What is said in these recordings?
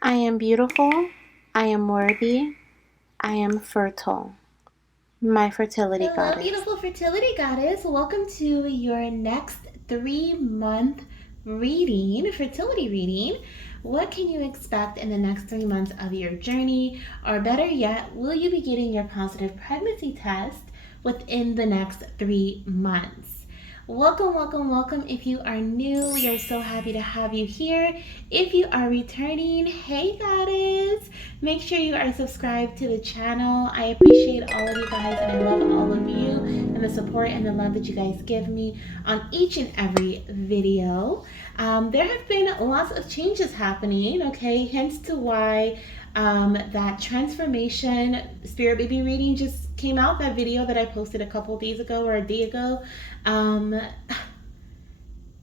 I am beautiful. I am worthy. I am fertile. My fertility Hello, goddess. beautiful fertility goddess. Welcome to your next 3 month reading, fertility reading. What can you expect in the next 3 months of your journey? Or better yet, will you be getting your positive pregnancy test within the next 3 months? Welcome, welcome, welcome. If you are new, we are so happy to have you here. If you are returning, hey goddess, make sure you are subscribed to the channel. I appreciate all of you guys and I love all of you and the support and the love that you guys give me on each and every video. There have been lots of changes happening, okay? Hence to why that transformation spirit baby reading just came out. That video that I posted a couple days ago or a day ago. Um,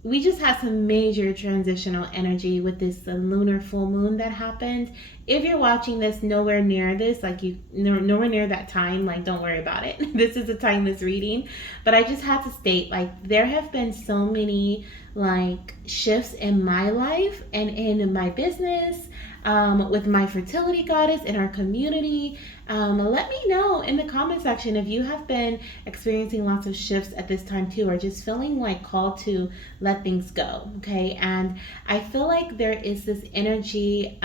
we just had some major transitional energy with this lunar full moon that happened. If you're watching this nowhere near this, like nowhere near that time, like don't worry about it. This is a timeless reading. But I just had to state, like, there have been so many like shifts in my life and in my business, with my fertility goddess in our community. Let me know in the comment section if you have been experiencing lots of shifts at this time too, or just feeling like called to let things go. Okay. And I feel like there is this energy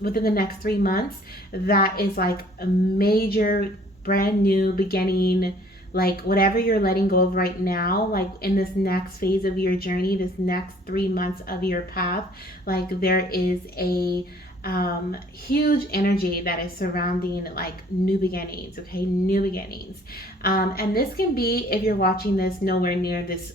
within the next 3 months that is like a major brand new beginning, like whatever you're letting go of right now, like in this next phase of your journey, this next 3 months of your path, like there is a huge energy that is surrounding like new beginnings. Okay, new beginnings. And this can be, if you're watching this nowhere near this,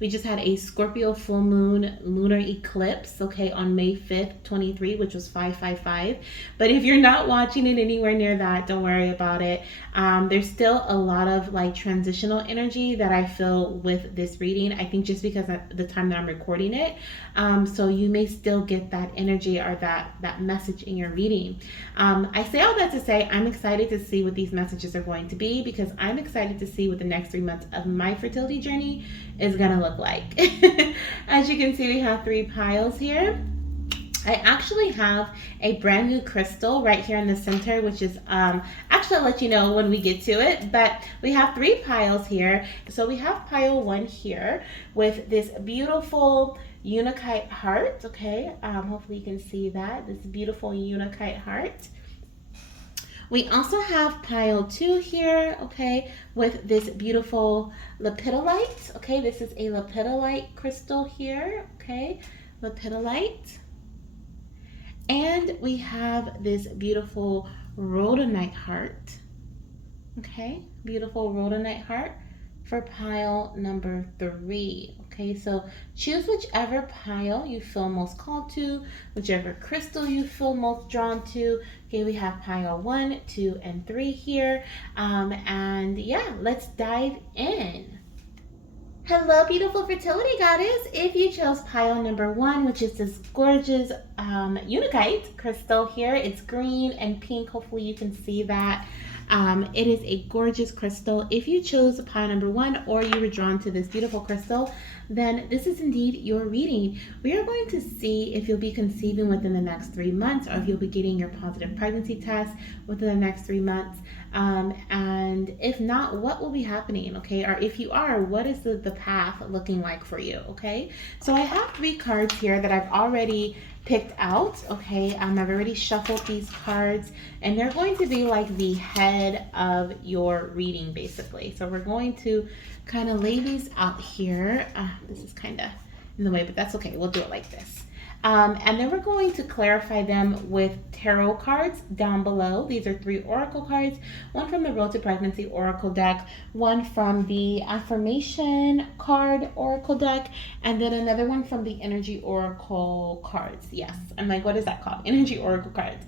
we just had a Scorpio full moon lunar eclipse, okay, on May 5th 23, which was 555. But if you're not watching it anywhere near that, don't worry about it. There's still a lot of like transitional energy that I feel with this reading. I think just because of the time that I'm recording it, so you may still get that energy or that message in your reading. I say all that to say I'm excited to see what these messages are going to be, because I'm excited to see what the next 3 months of my fertility journey is gonna look like. As you can see, we have 3 piles here. I actually have a brand new crystal right here in the center, which is actually, I'll let you know when we get to it. But we have 3 piles here. So we have pile 1 here with this beautiful unakite heart. Okay, hopefully you can see that, this beautiful unakite heart. We also have pile 2 here, okay, with this beautiful lepidolite. Okay, this is a lepidolite crystal here, okay, lepidolite. And we have this beautiful rhodonite heart. Okay, beautiful rhodonite heart for pile number 3. Okay, so choose whichever pile you feel most called to, whichever crystal you feel most drawn to. Okay, we have pile 1, 2, and 3 here. And yeah, let's dive in. Hello, beautiful fertility goddess. If you chose pile number 1, which is this gorgeous unakite crystal here, it's green and pink. Hopefully you can see that. It is a gorgeous crystal. If you chose pile number 1 or you were drawn to this beautiful crystal, then this is indeed your reading. We are going to see if you'll be conceiving within the next 3 months, or if you'll be getting your positive pregnancy test within the next 3 months. And if not, what will be happening, okay? Or if you are, what is the path looking like for you, okay? So I have 3 cards here that I've already picked out, okay? I've already shuffled these cards, and they're going to be like the head of your reading, basically. So we're going to kind of lay these out here. This is kind of in the way, but that's okay. We'll do it like this. And then we're going to clarify them with tarot cards down below. These are 3 oracle cards, one from the Road to Pregnancy oracle deck, one from the affirmation card oracle deck, and then another one from the energy oracle cards. Yes, I'm like, what is that called? Energy oracle cards.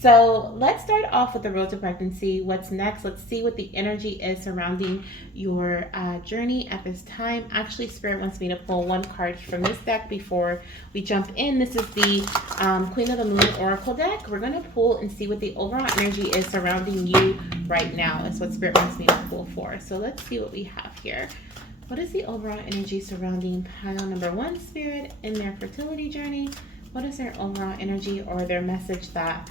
So let's start off with the Road to Pregnancy. What's next? Let's see what the energy is surrounding your journey at this time. Actually, Spirit wants me to pull 1 card from this deck before we jump in. This is the Queen of the Moon Oracle deck. We're going to pull and see what the overall energy is surrounding you right now. That's what Spirit wants me to pull for. So let's see what we have here. What is the overall energy surrounding pile number 1, Spirit, in their fertility journey? What is their overall energy or their message that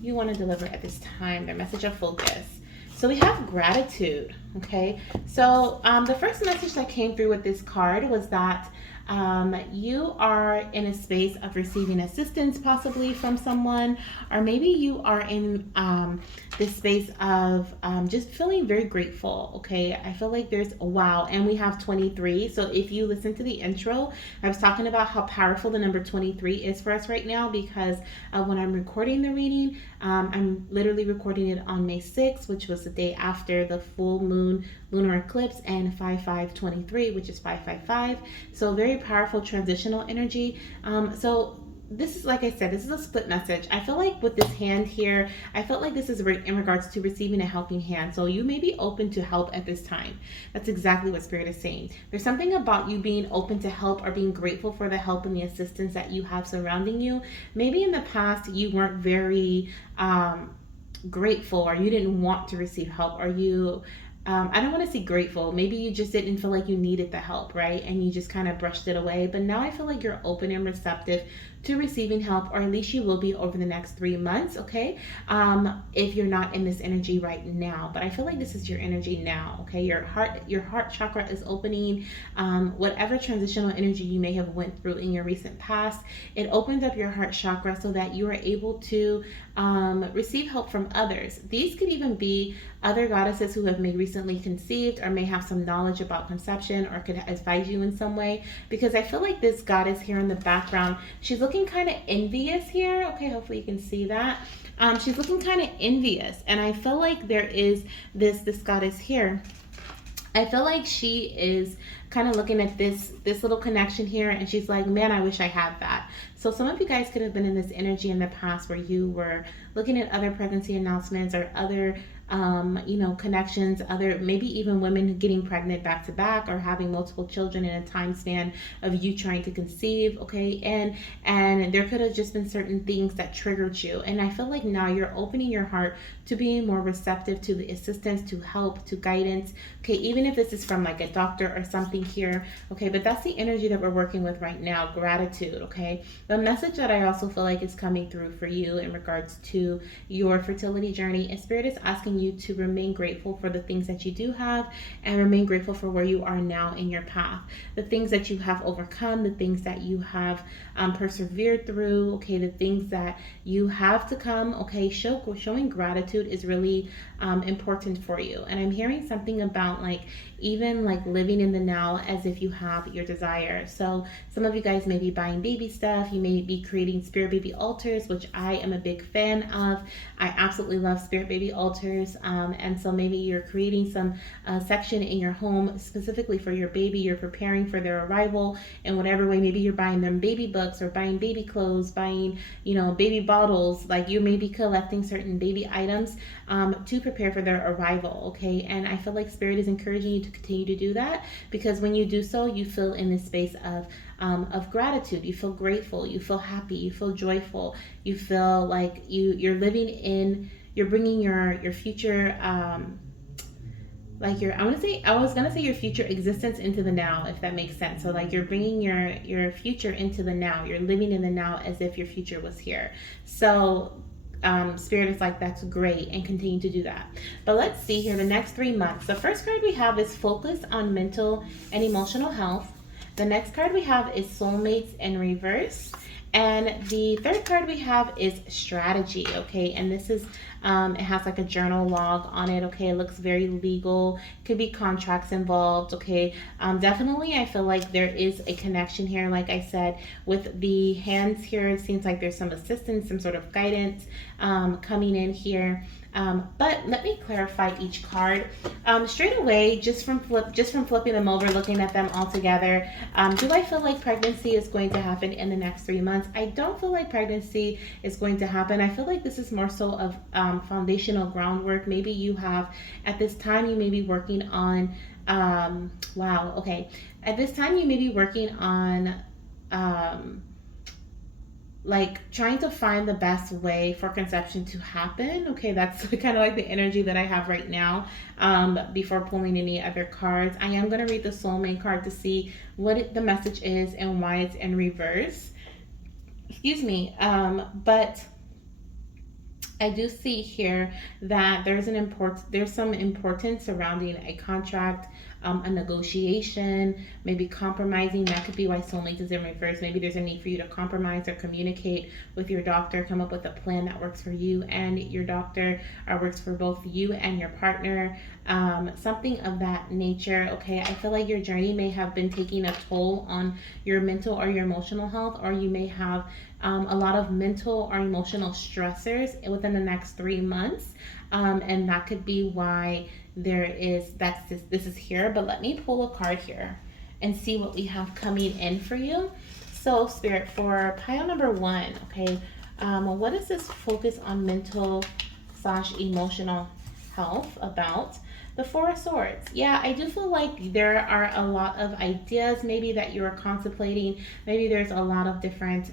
you want to deliver at this time? Their message of focus. So we have gratitude, okay? So the first message that came through with this card was that you are in a space of receiving assistance possibly from someone, or maybe you are in this space of just feeling very grateful, okay? I feel like there's a wow, and we have 23. So if you listen to the intro, I was talking about how powerful the number 23 is for us right now, because when I'm recording the reading, I'm literally recording it on May 6th, which was the day after the full moon lunar eclipse, and 5523, which is 555. So very powerful transitional energy. So this is, like I said, this is a split message. I feel like with this hand here, I felt like this is in regards to receiving a helping hand. So you may be open to help at this time. That's exactly what Spirit is saying. There's something about you being open to help or being grateful for the help and the assistance that you have surrounding you. Maybe in the past you weren't very grateful, or you didn't want to receive help, or you I don't want to say grateful. Maybe you just didn't feel like you needed the help, right? And you just kind of brushed it away. But now I feel like you're open and receptive to receiving help, or at least you will be over the next 3 months, okay? If you're not in this energy right now, but I feel like this is your energy now, okay? Your heart chakra is opening. Whatever transitional energy you may have went through in your recent past, it opens up your heart chakra so that you are able to receive help from others. These could even be other goddesses who have maybe recently conceived, or may have some knowledge about conception, or could advise you in some way, because I feel like this goddess here in the background, she's looking kind of envious here. Okay, hopefully you can see that. She's looking kind of envious, and I feel like there is this goddess here. I feel like she is kind of looking at this little connection here, and she's like, man, I wish I had that. So some of you guys could have been in this energy in the past where you were looking at other pregnancy announcements, or other connections, other, maybe even women getting pregnant back to back, or having multiple children in a time span of you trying to conceive, okay? And there could have just been certain things that triggered you. And I feel like now you're opening your heart to being more receptive to the assistance, to help, to guidance, okay? Even if this is from like a doctor or something here, okay? But that's the energy that we're working with right now, gratitude, okay? The message that I also feel like is coming through for you in regards to your fertility journey, and Spirit is asking you to remain grateful for the things that you do have, and remain grateful for where you are now in your path, the things that you have overcome, the things that you have persevered through, okay? The things that you have to come, okay? Showing gratitude is really important for you. And I'm hearing something about like even like living in the now as if you have your desire. So some of you guys may be buying baby stuff. You may be creating spirit baby altars, which I am a big fan of. I absolutely love spirit baby altars. And so maybe you're creating some section in your home specifically for your baby. You're preparing for their arrival in whatever way. Maybe you're buying them baby books, or buying baby clothes, buying, baby bottles. Like you may be collecting certain baby items to prepare for their arrival, okay? And I feel like Spirit is encouraging you to continue to do that, because when you do so, you feel in this space of gratitude. You feel grateful, you feel happy, you feel joyful, you feel like you're living in, you're bringing your future like I was gonna say your future existence into the now, if that makes sense. So like you're bringing your future into the now. You're living in the now as if your future was here. So Spirit is like, that's great, and continue to do that. But let's see here, the next 3 months. The first card we have is focus on mental and emotional health. The next card we have is soulmates in reverse. And the third card we have is strategy, okay? And this is, it has like a journal log on it, okay? It looks very legal. Could be contracts involved, okay? Definitely, I feel like there is a connection here. Like I said, with the hands here, it seems like there's some assistance, some sort of guidance coming in here. But let me clarify each card straight away, just from flipping them over, looking at them all together. Do I feel like pregnancy is going to happen in the next 3 months? I don't feel like pregnancy is going to happen. I feel like this is more so of foundational groundwork. Maybe you have, at this time, you may be working on, wow, okay. At this time, you may be working on, like trying to find the best way for conception to happen. Okay, that's kind of like the energy that I have right now. Before pulling any other cards, I am going to read the soulmate card to see what the message is and why it's in reverse. excuse me, but I do see here that there's some importance surrounding a contract, a negotiation, maybe compromising. That could be why soulmates is in reverse. Maybe there's a need for you to compromise or communicate with your doctor, come up with a plan that works for you and your doctor, or works for both you and your partner. Something of that nature. Okay, I feel like your journey may have been taking a toll on your mental or your emotional health, or you may have a lot of mental or emotional stressors within the next 3 months. And that could be why this is here. But let me pull a card here and see what we have coming in for you. So, Spirit, for pile number one, okay, what is this focus on mental slash emotional health about? The Four of Swords. Yeah, I do feel like there are a lot of ideas maybe that you are contemplating. Maybe there's a lot of different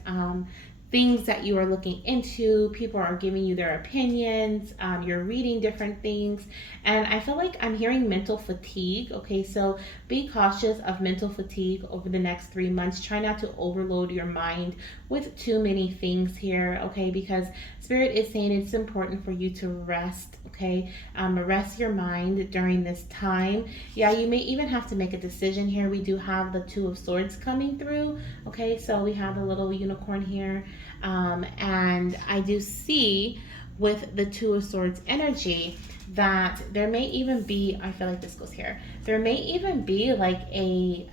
things that you are looking into. People are giving you their opinions. You're reading different things. And I feel like I'm hearing mental fatigue. Okay, so be cautious of mental fatigue over the next 3 months. Try not to overload your mind with too many things here, okay? Because Spirit is saying it's important for you to rest, okay? Rest your mind during this time. Yeah, you may even have to make a decision here. We do have the Two of Swords coming through, okay? So we have a little unicorn here. And I do see with the Two of Swords energy that there may even be, I feel like this goes here, there may even be like a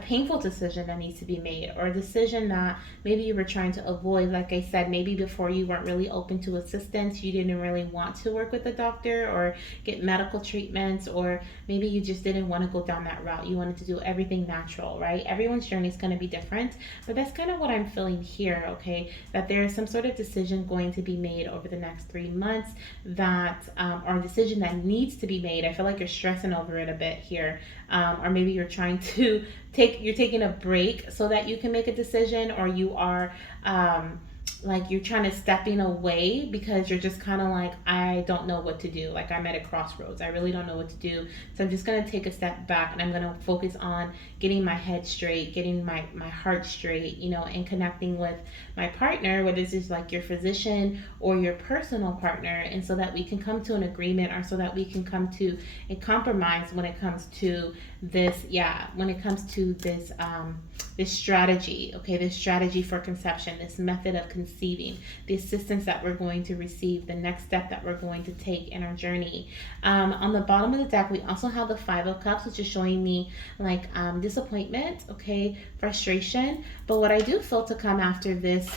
painful decision that needs to be made, or a decision that maybe you were trying to avoid. Like I said, maybe before you weren't really open to assistance, you didn't really want to work with a doctor or get medical treatments, or maybe you just didn't want to go down that route. You wanted to do everything natural, right? Everyone's journey is going to be different, but that's kind of what I'm feeling here, okay? That there is some sort of decision going to be made over the next 3 months that, or a decision that needs to be made. I feel like you're stressing over it a bit here, or maybe you're trying to you're taking a break so that you can make a decision, or you are like you're trying to stepping away because you're just kind of like, I don't know what to do. Like, I'm at a crossroads. I really don't know what to do. So I'm just going to take a step back, and I'm going to focus on getting my head straight, getting my heart straight, and connecting with my partner, whether this is like your physician or your personal partner, and so that we can come to an agreement, or so that we can come to a compromise when it comes to this, when it comes to this strategy, okay, this strategy for conception, this method of conceiving, the assistance that we're going to receive, the next step that we're going to take in our journey. On the bottom of the deck, we also have the Five of Cups, which is showing me like disappointment, okay, frustration. But what I do feel to come after this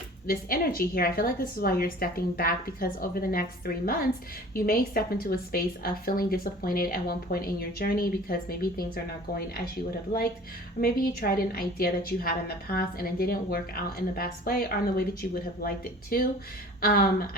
energy here, I feel like this is why you're stepping back, because over the next 3 months, you may step into a space of feeling disappointed at one point in your journey because maybe things are not going as you would have liked, or maybe you tried an idea that you had in the past and it didn't work out in the best way or in the way that you would have liked it to.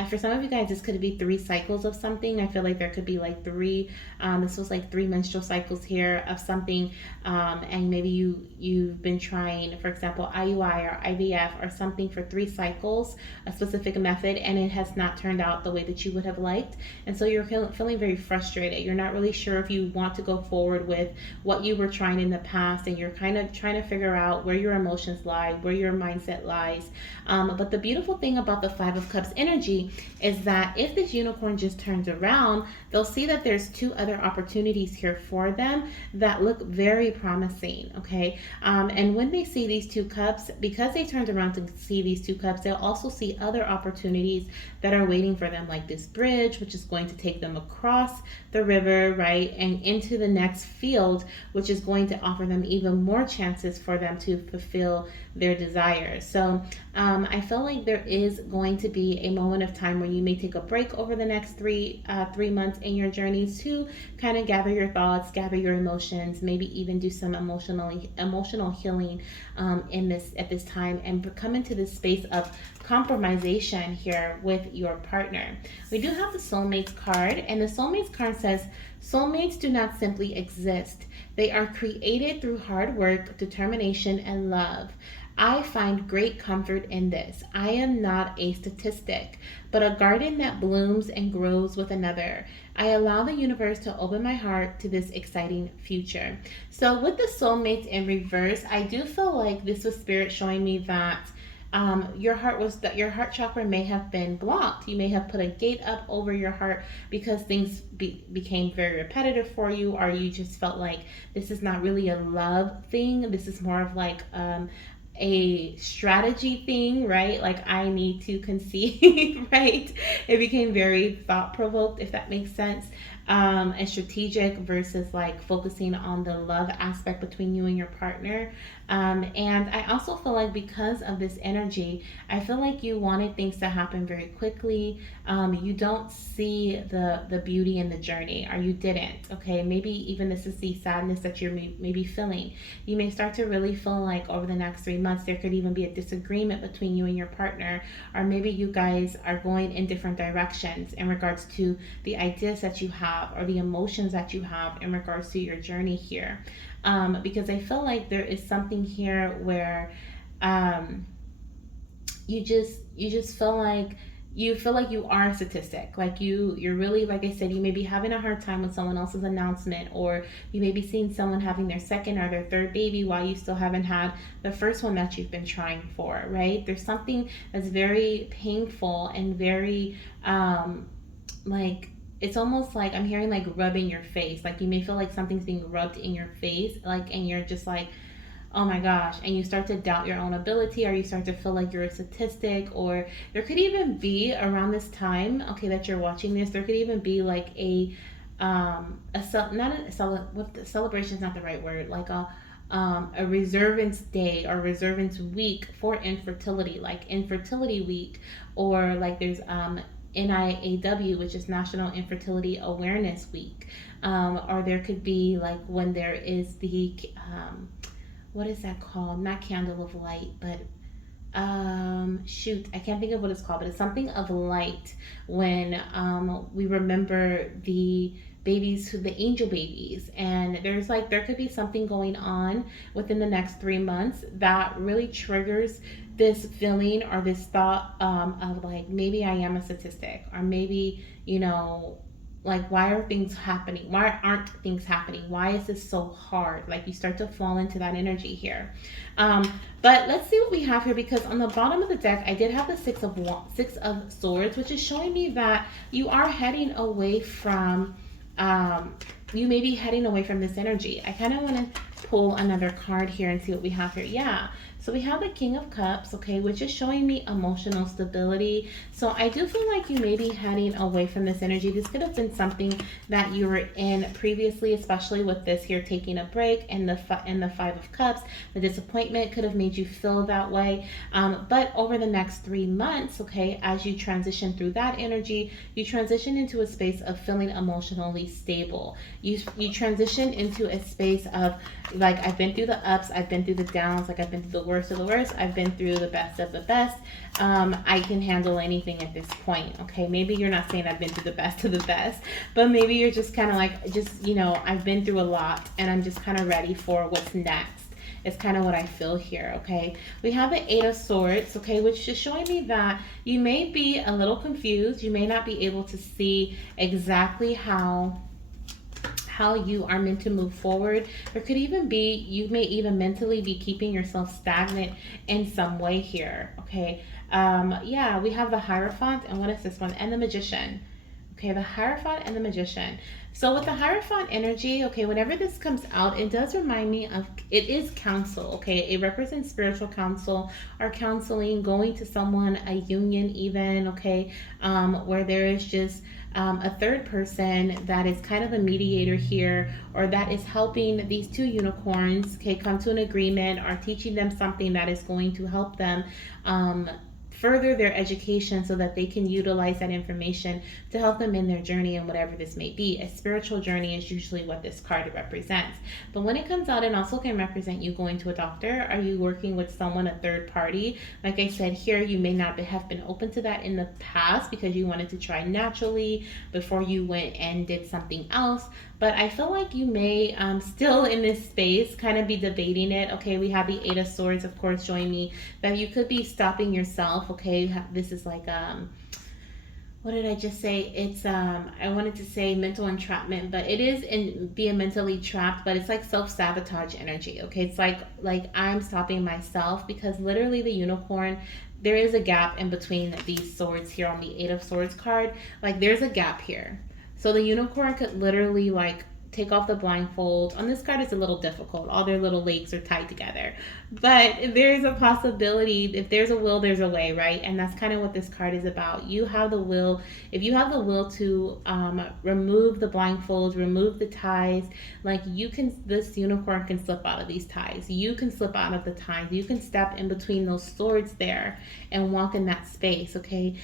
For some of you guys, this could be 3 cycles of something. I feel like there could be like this was like 3 menstrual cycles here of something, and maybe you've been trying, for example, IUI or IVF or something for 3 cycles, a specific method, and it has not turned out the way that you would have liked, and so you're feeling very frustrated. You're not really sure if you want to go forward with what you were trying in the past, and you're kind of trying to figure out where your emotions lie, where your mindset lies. But the beautiful thing about the Five of Cups energy is that if this unicorn just turns around, they'll see that there's 2 other opportunities here for them that look very promising, okay? And when they see these 2 cups, because they turned around to see these 2 cups, they'll also see other opportunities that are waiting for them, like this bridge, which is going to take them across the river, right, and into the next field, which is going to offer them even more chances for them to fulfill their desires. So I feel like there is going to be a moment of time where you may take a break over the next 3 months in your journey to kind of gather your thoughts, gather your emotions, maybe even do some emotional healing at this time, and come into this space of compromisation here with your partner. We do have the Soulmates card, and the Soulmates card says, soulmates do not simply exist. They are created through hard work, determination, and love. I find great comfort in this. I am not a statistic, but a garden that blooms and grows with another. I allow the universe to open my heart to this exciting future. So with the soulmates in reverse, I do feel like this was Spirit showing me that Your heart chakra may have been blocked. You may have put a gate up over your heart because things became very repetitive for you, or you just felt like this is not really a love thing. This is more of like a strategy thing, right? Like I need to conceive, right? It became very thought provoked, if that makes sense. And strategic versus like focusing on the love aspect between you and your partner. And I also feel like because of this energy, I feel like you wanted things to happen very quickly. You don't see the beauty in the journey, or you didn't. Okay, maybe even this is the sadness that you're maybe feeling. You may start to really feel like over the next 3 months there could even be a disagreement between you and your partner, or maybe you guys are going in different directions in regards to the ideas that you have or the emotions that you have in regards to your journey here. Because I feel like there is something here where um, you just feel like you are a statistic, like you're really, like I said, you may be having a hard time with someone else's announcement, or you may be seeing someone having their second or their third baby while you still haven't had the first one that you've been trying for, right? There's something that's very painful and very like it's almost like I'm hearing like rubbing your face, like you may feel like something's being rubbed in your face, like, and you're just like, oh my gosh, and you start to doubt your own ability, or you start to feel like you're a statistic. Or there could even be around this time, okay, that you're watching this, there could even be like not a what the celebration is not the right word, like a reservance day or reservance week for infertility, like infertility week, or like there's NIAW, which is National Infertility Awareness Week, or there could be like when there is the what is that called? Not candle of light, but shoot, I can't think of what it's called, but it's something of light when we remember the babies, the angel babies. And there's like there could be something going on within the next 3 months that really triggers this feeling or this thought of like, maybe I am a statistic, or maybe, like, why are things happening, why aren't things happening, why is this so hard, like you start to fall into that energy here. But let's see what we have here, because on the bottom of the deck I did have the six of swords, which is showing me that you are heading away from you may be heading away from this energy. I kind of want to pull another card here and see what we have here. Yeah, so we have the King of Cups, okay, which is showing me emotional stability. So I do feel like you may be heading away from this energy. This could have been something that you were in previously, especially with this here taking a break, and the Five of Cups. The disappointment could have made you feel that way. But over the next 3 months, okay, as you transition through that energy, you transition into a space of feeling emotionally stable. You transition into a space of like, I've been through the ups, I've been through the downs, like I've been through the worst of the worst, I've been through the best of the best. I can handle anything at this point. Okay, maybe you're not saying I've been through the best of the best, but maybe you're just kind of like, I've been through a lot and I'm just kind of ready for what's next. It's kind of what I feel here, okay? We have the Eight of Swords, okay, which is showing me that you may be a little confused. You may not be able to see exactly how you are meant to move forward. There could even be, you may even mentally be keeping yourself stagnant in some way here, okay? Yeah, we have the Hierophant, and what is this one? And the Magician. Okay, the Hierophant and the Magician. So with the Hierophant energy, okay, whenever this comes out, it does remind me of, it is counsel, okay? It represents spiritual counsel or counseling, going to someone, a union even, okay? Where there is just a third person that is kind of a mediator here, or that is helping these two unicorns, okay, come to an agreement, or teaching them something that is going to help them further their education so that they can utilize that information to help them in their journey, and whatever this may be. A spiritual journey is usually what this card represents. But when it comes out, it also can represent you going to a doctor. Are you working with someone, a third party? Like I said here, you may not have been open to that in the past because you wanted to try naturally before you went and did something else. But I feel like you may still in this space kind of be debating it. Okay, we have the Eight of Swords, of course, showing me that you could be stopping yourself. Okay, this is like what did I just say? It's I wanted to say mental entrapment, but it is in being mentally trapped, but it's like self-sabotage energy. Okay. It's like I'm stopping myself because literally the unicorn, there is a gap in between these swords here on the Eight of Swords card. Like there's a gap here. So the unicorn could literally like take off the blindfold. On this card, it's a little difficult. All their little legs are tied together. But there's a possibility. If there's a will, there's a way, right? And that's kind of what this card is about. You have the will. If you have the will to remove the blindfolds, remove the ties, like you can, this unicorn can slip out of these ties. You can slip out of the ties. You can step in between those swords there and walk in that space, okay?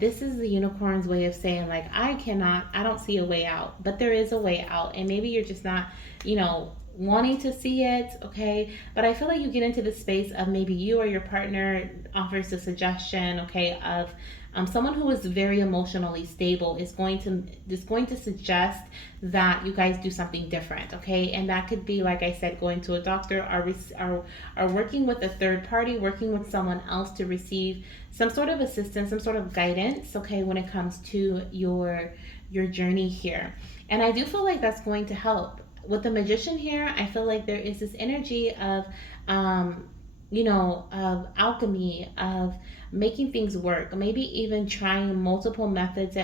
This is the unicorn's way of saying, like, I don't see a way out, but there is a way out. And maybe you're just not, wanting to see it, okay? But I feel like you get into the space of maybe you or your partner offers a suggestion, okay, of someone who is very emotionally stable is going to suggest that you guys do something different, okay? And that could be, like I said, going to a doctor or working with a third party, working with someone else to receive some sort of assistance, some sort of guidance, okay, when it comes to your journey here. And I do feel like that's going to help. With the magician here, I feel like there is this energy of of alchemy, of making things work, maybe even trying multiple methods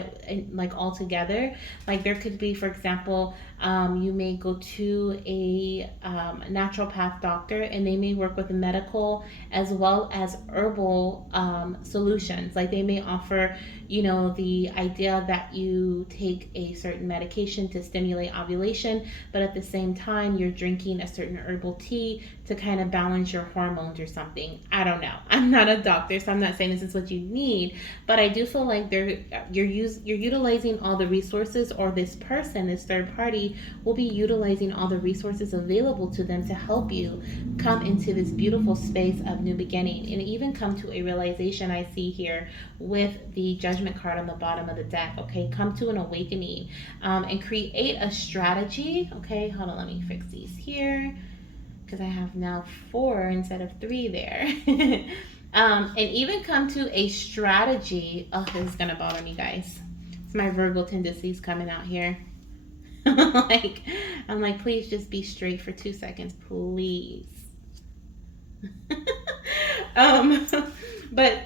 like all together. Like there could be, for example, you may go to a naturopath doctor and they may work with medical as well as herbal solutions. Like they may offer, the idea that you take a certain medication to stimulate ovulation, but at the same time you're drinking a certain herbal tea to kind of balance your hormones or something. I don't know. I'm not a doctor, so I'm not saying this is what you need, but I do feel like you're utilizing all the resources, or this person, this third party, will be utilizing all the resources available to them to help you come into this beautiful space of new beginning, and even come to a realization. I see here with the Judgment card on the bottom of the deck, okay? Come to an awakening, and create a strategy, okay? Hold on, let me fix these here because I have now 4 instead of 3 there. And even come to a strategy. Oh, this is gonna bother me, guys. It's my Virgo tendencies coming out here. I'm like, please just be straight for 2 seconds, please. um, but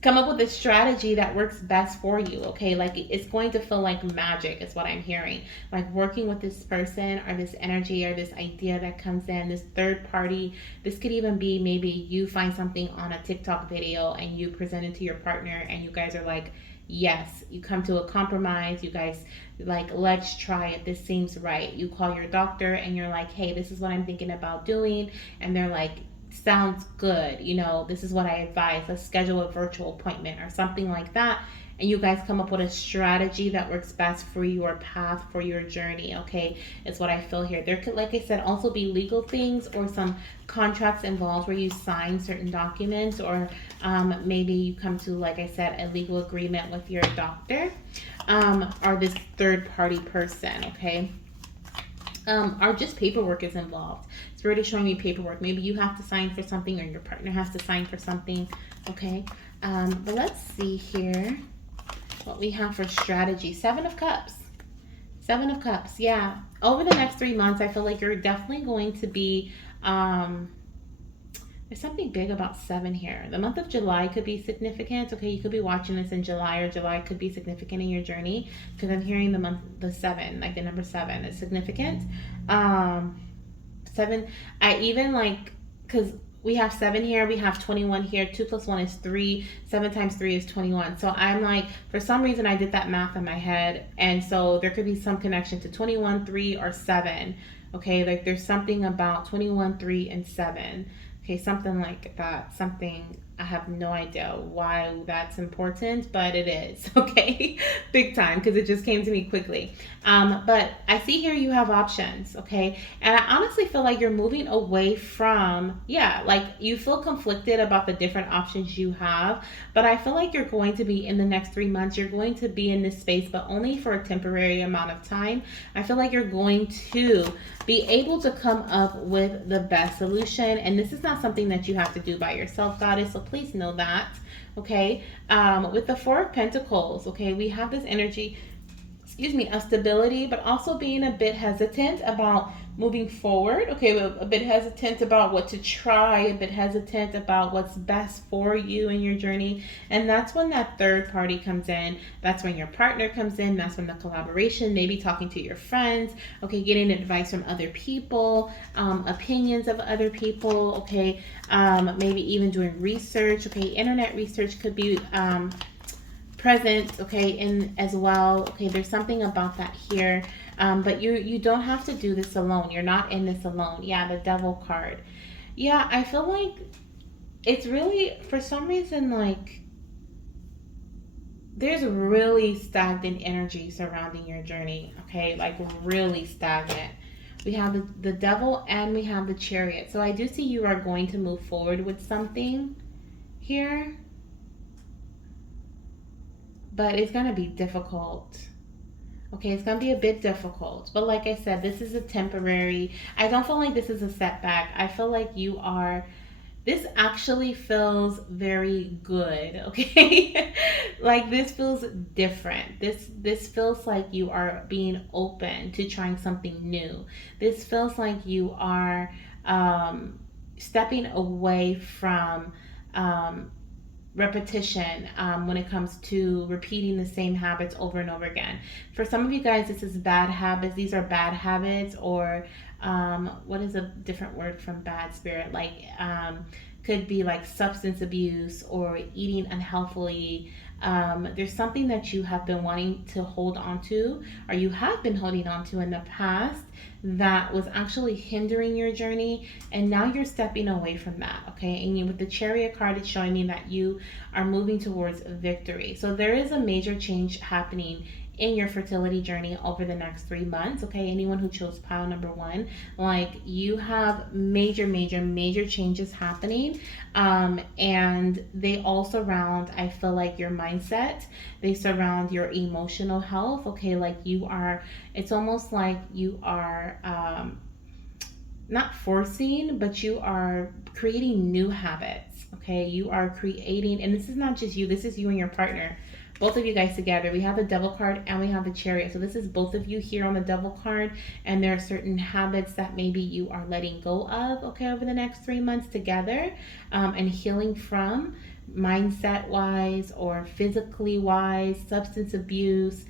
come up with a strategy that works best for you, okay? Like it's going to feel like magic is what I'm hearing. Like working with this person or this energy or this idea that comes in, this third party. This could even be maybe you find something on a TikTok video and you present it to your partner and you guys are like, yes. You come to a compromise. You guys like, let's try it. This seems right. You call your doctor and you're like, hey, this is what I'm thinking about doing. And they're like, sounds good, this is what I advise. Let's schedule a virtual appointment or something like that. And you guys come up with a strategy that works best for your path, for your journey, okay? It's what I feel here. There could, like I said, also be legal things or some contracts involved where you sign certain documents, or maybe you come to, like I said, a legal agreement with your doctor, or this third party person, okay? Or just paperwork is involved. It's already showing me paperwork. Maybe you have to sign for something or your partner has to sign for something, okay? But let's see here what we have for strategy. 7 of Cups. 7 of Cups, yeah. Over the next 3 months, I feel like you're definitely going to be, there's something big about 7 here. The month of July could be significant. Okay, you could be watching this in July, or July could be significant in your journey, because I'm hearing the 7, like the number 7 is significant. 7, I even like, because we have 7 here, we have 21 here. 2 plus 1 is 3. 7 times 3 is 21. So I'm like, for some reason, I did that math in my head, and so there could be some connection to 21, 3, or 7. Okay, like there's something about 21, 3, and 7. Okay, something like that. Something, I have no idea why that's important, but it is, okay? Big time, because it just came to me quickly. But I see here you have options, okay? And I honestly feel like you're moving away from, like you feel conflicted about the different options you have, but I feel like you're going to be, in the next 3 months, you're going to be in this space, but only for a temporary amount of time. I feel like you're going to be able to come up with the best solution. And this is not not something that you have to do by yourself, goddess, so please know that. Okay. With the Four of Pentacles, okay, we have this energy, excuse me, of stability, but also being a bit hesitant about moving forward. Okay, a bit hesitant about what to try, a bit hesitant about what's best for you in your journey. And that's when that third party comes in. That's when your partner comes in. That's when the collaboration, maybe talking to your friends, okay, getting advice from other people, opinions of other people, okay, maybe even doing research. Okay, internet research could be present, okay, in as well. Okay, there's something about that here, but you don't have to do this alone. You're not in this alone. Yeah, the Devil card. Yeah, I feel like it's really, for some reason, like there's really stagnant energy surrounding your journey. Okay, like really stagnant. We have the Devil and we have the Chariot. So I do see you are going to move forward with something here, but it's going to be difficult. Okay, it's going to be a bit difficult. But like I said, this is a temporary. I don't feel like this is a setback. I feel like you are. This actually feels very good, okay? Like this feels different. This feels like you are being open to trying something new. This feels like you are stepping away from repetition when it comes to repeating the same habits over and over again. For some of you guys, this is bad habits. These are bad habits, or what is a different word from bad spirit? Like could be like substance abuse or eating unhealthily. There's something that you have been wanting to hold on to, or you have been holding on to in the past, that was actually hindering your journey, and now you're stepping away from that. Okay, and with the Chariot card, it's showing me that you are moving towards victory. So there is a major change happening in your fertility journey over the next 3 months. Okay, anyone who chose pile number 1, like you have major changes happening, and they all surround, I feel like, your mindset. They surround your emotional health. Okay, like you are, it's almost like you are not forcing, but you are creating new habits. Okay, you are creating, and this is not just you, this is you and your partner, both of you guys together. We have the Devil card and we have the Chariot. So this is both of you here on the Devil card, and there are certain habits that maybe you are letting go of, okay, over the next 3 months together, and healing from, mindset wise or physically wise, substance abuse,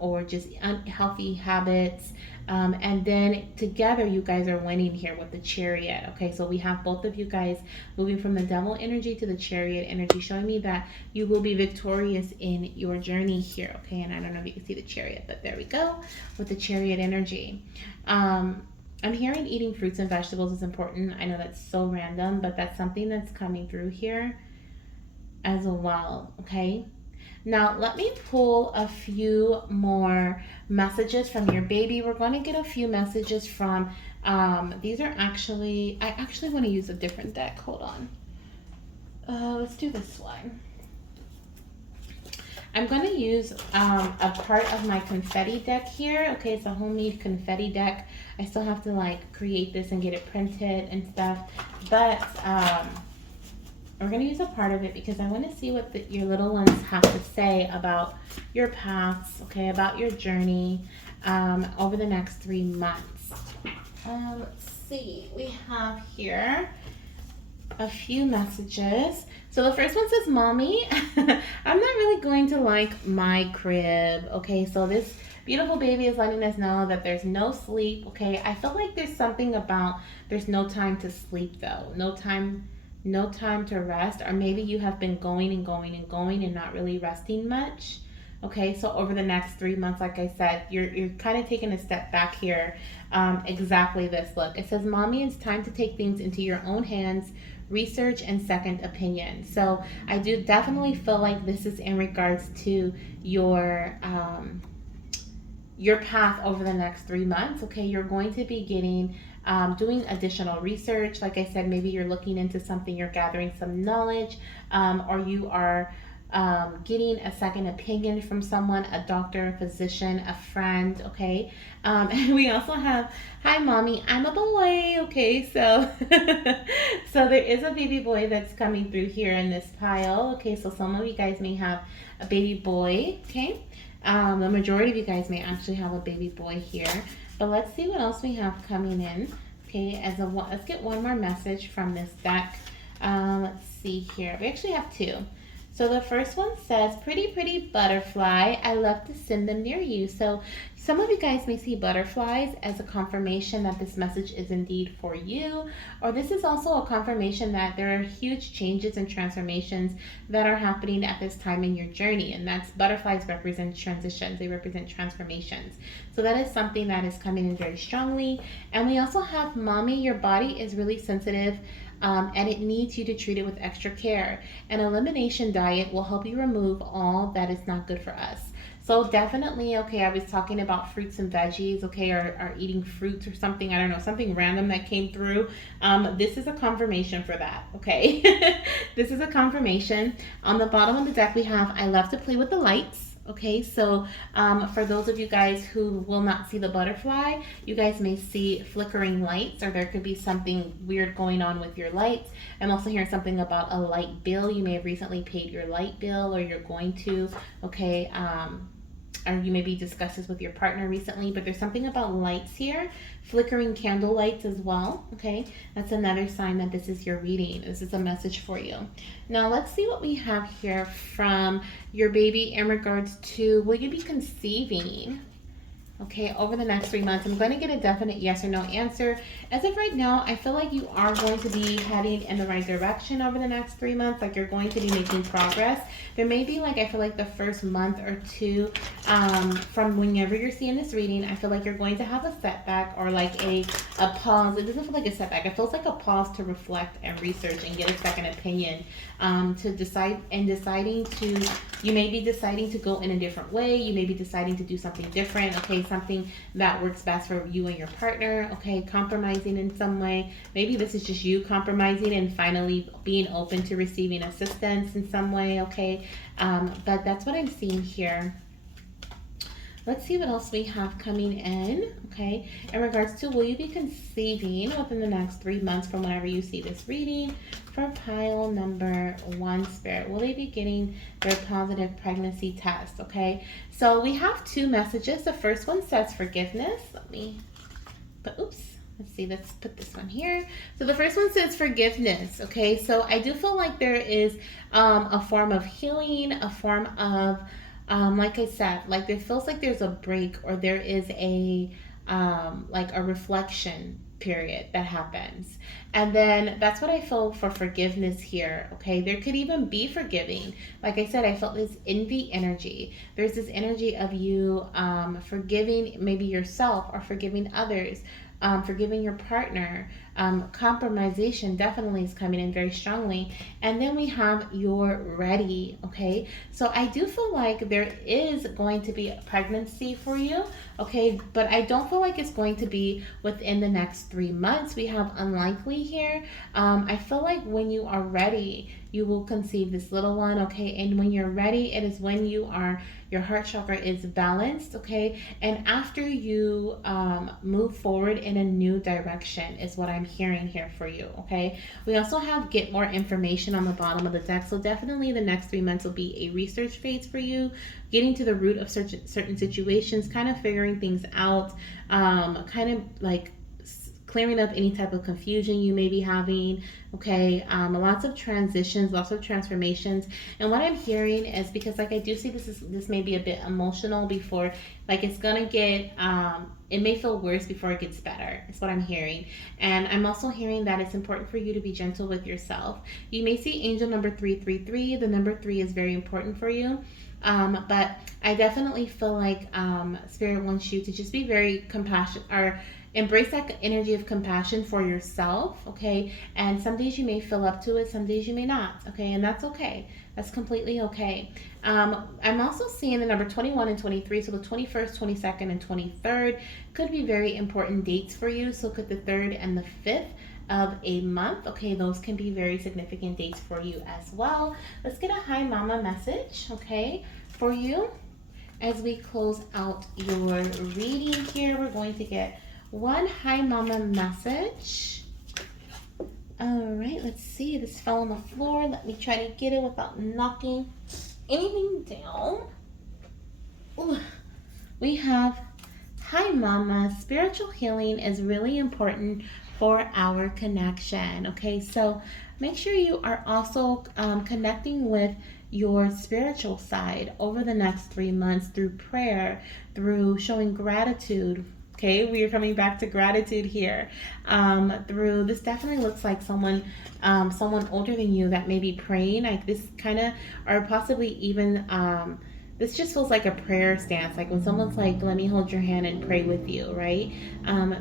or just unhealthy habits. And then together you guys are winning here with the Chariot. Okay, so we have both of you guys moving from the Devil energy to the Chariot energy, showing me that you will be victorious in your journey here. Okay, and I don't know if you can see the Chariot, but there we go with the Chariot energy. I'm hearing eating fruits and vegetables is important. I know that's so random, but that's something that's coming through here as well. Okay, now let me pull a few more messages from your baby. We're going to get a few messages from, these are actually, I actually want to use a different deck. Hold on. Let's do this one. I'm going to use a part of my confetti deck here. Okay, it's a homemade confetti deck. I still have to like create this and get it printed and stuff, but we're going to use a part of it because I want to see what your little ones have to say about your paths, okay, about your journey over the next 3 months. Let's see. We have here a few messages. So the first one says, Mommy, I'm not really going to like my crib. Okay, so this beautiful baby is letting us know that there's no sleep. Okay, I feel like there's something about there's no time to sleep though. No time to rest, or maybe you have been going and not really resting much. Okay, so over the next 3 months, like I said, you're kind of taking a step back here. Exactly this. Look, it says, Mommy, it's time to take things into your own hands, research and second opinion. So I do definitely feel like this is in regards to your path over the next 3 months. Okay, you're going to be getting doing additional research. Like I said, maybe you're looking into something, you're gathering some knowledge, or you are getting a second opinion from someone, a doctor, a physician, a friend, okay? And we also have, hi mommy, I'm a boy, okay? So, so there is a baby boy that's coming through here in this pile, okay? So some of you guys may have a baby boy, okay? The majority of you guys may actually have a baby boy here. But let's see what else we have coming in. Okay, let's get one more message from this deck. Let's see here. We actually have two. So the first one says, pretty, pretty butterfly, I love to send them near you. So some of you guys may see butterflies as a confirmation that this message is indeed for you, or this is also a confirmation that there are huge changes and transformations that are happening at this time in your journey. And that's butterflies represent transitions, they represent transformations. So that is something that is coming in very strongly. And we also have, mommy, your body is really sensitive. And it needs you to treat it with extra care. An elimination diet will help you remove all that is not good for us. So definitely, okay, I was talking about fruits and veggies, okay, or eating fruits or something, I don't know, something random that came through. This is a confirmation for that, okay? This is a confirmation. On the bottom of the deck we have, I love to play with the lights. Okay, so for those of you guys who will not see the butterfly, you guys may see flickering lights, or there could be something weird going on with your lights. I'm also hearing something about a light bill. You may have recently paid your light bill, or you're going to, okay, or you maybe discussed this with your partner recently, but there's something about lights here, flickering candle lights as well, okay? That's another sign that this is your reading. This is a message for you. Now let's see what we have here from your baby in regards to, will you be conceiving? Okay, over the next 3 months. I'm going to get a definite yes or no answer. As of right now, I feel like you are going to be heading in the right direction over the next 3 months. Like you're going to be making progress. There may be like, I feel like the first month or two from whenever you're seeing this reading, I feel like you're going to have a setback or like a pause. It doesn't feel like a setback. It feels like a pause to reflect and research and get a second opinion to decide, and deciding to, you may be deciding to go in a different way. You may be deciding to do something different, okay? Something that works best for you and your partner, okay? Compromising in some way. Maybe this is just you compromising and finally being open to receiving assistance in some way, okay? But that's what I'm seeing here. Let's see what else we have coming in, okay? In regards to, will you be conceiving within the next 3 months from whenever you see this reading? For pile number 1, Spirit, will they be getting their positive pregnancy test, okay? So we have two messages. The first one says forgiveness. Let's see, let's put this one here. So the first one says forgiveness, okay? So I do feel like there is a form of healing, a form of, like I said, like it feels like there's a break, or there is a like a reflection period that happens. And then that's what I feel for forgiveness here, okay? There could even be forgiving. Like I said, I felt this envy energy. There's this energy of you forgiving maybe yourself, or forgiving others, forgiving your partner. Compromisation definitely is coming in very strongly. And then we have you're ready, okay? So I do feel like there is going to be a pregnancy for you, okay? But I don't feel like it's going to be within the next 3 months. We have unlikely here. I feel like when you are ready, you will conceive this little one, okay? And when you're ready, it is when you are, your heart chakra is balanced, okay? And after you move forward in a new direction is what I'm hearing here for you, okay? We also have get more information on the bottom of the deck. So definitely the next 3 months will be a research phase for you, getting to the root of certain situations, kind of figuring things out, kind of like clearing up any type of confusion you may be having, okay? Lots of transitions, lots of transformations. And what I'm hearing is, because like I do see this may be a bit emotional before, like it's gonna get, it may feel worse before it gets better, is what I'm hearing. And I'm also hearing that it's important for you to be gentle with yourself. You may see angel number 333. The number 3 is very important for you. But I definitely feel like Spirit wants you to just be very compassionate, or embrace that energy of compassion for yourself, okay? And some days you may feel up to it, some days you may not, okay? And that's okay. That's completely okay. I'm also seeing the number 21 and 23, so the 21st, 22nd, and 23rd could be very important dates for you. So could the 3rd and the 5th of a month. Okay, those can be very significant dates for you as well. Let's get a Hi Mama message, okay, for you. As we close out your reading here, we're going to get one Hi Mama message. All right, let's see. This fell on the floor. Let me try to get it without knocking anything down. Ooh. We have, Hi Mama, spiritual healing is really important for our connection. Okay, so make sure you are also connecting with your spiritual side over the next 3 months through prayer, through showing gratitude. Okay, we are coming back to gratitude here. Through this definitely looks like someone older than you that may be praying. Like this kind of, or possibly even this just feels like a prayer stance, like when someone's like, let me hold your hand and pray with you, right?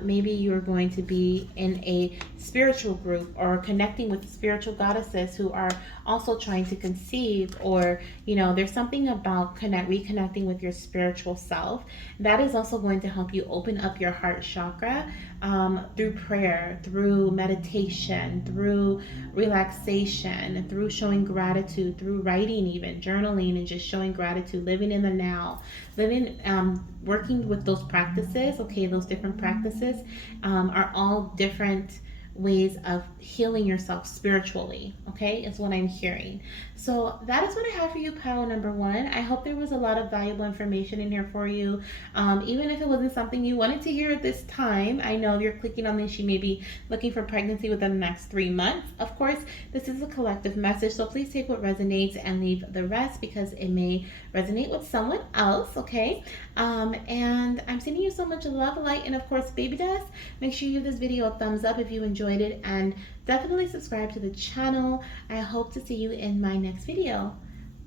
Maybe you're going to be in a spiritual group or connecting with spiritual goddesses who are also trying to conceive, or there's something about reconnecting with your spiritual self that is also going to help you open up your heart chakra through prayer, through meditation, through relaxation, through showing gratitude, through writing, even journaling, and just showing gratitude, living in the now, working with those practices. Okay, those different practices are all different ways of healing yourself spiritually. Okay, is what I'm hearing. So that is what I have for you, pile number one. I hope there was a lot of valuable information in here for you. Even if it wasn't something you wanted to hear at this time, I know you're clicking on this, you may be looking for pregnancy within the next 3 months. Of course, this is a collective message, so please take what resonates and leave the rest, because it may resonate with someone else. Okay, and I'm sending you so much love, light, and of course baby dust. Make sure you give this video a thumbs up if you enjoyed it, and definitely subscribe to the channel. I hope to see you in my next video.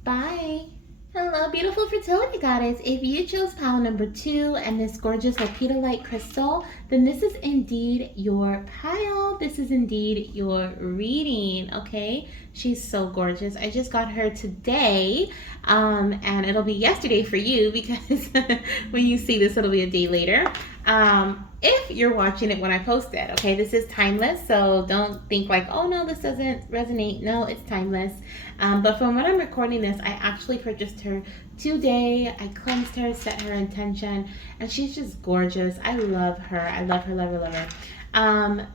Bye. Hello, beautiful fertility goddess. If you chose pile number 2 and this gorgeous lepidolite crystal, then this is indeed your pile. This is indeed your reading, okay? She's so gorgeous. I just got her today, and it'll be yesterday for you, because when you see this, it'll be a day later. If you're watching it when I post it, okay, this is timeless, so don't think like, oh no, this doesn't resonate. No, it's timeless. But from when I'm recording this, I actually purchased her today. I cleansed her, set her intention, and she's just gorgeous. I love her. I love her, love her, love her.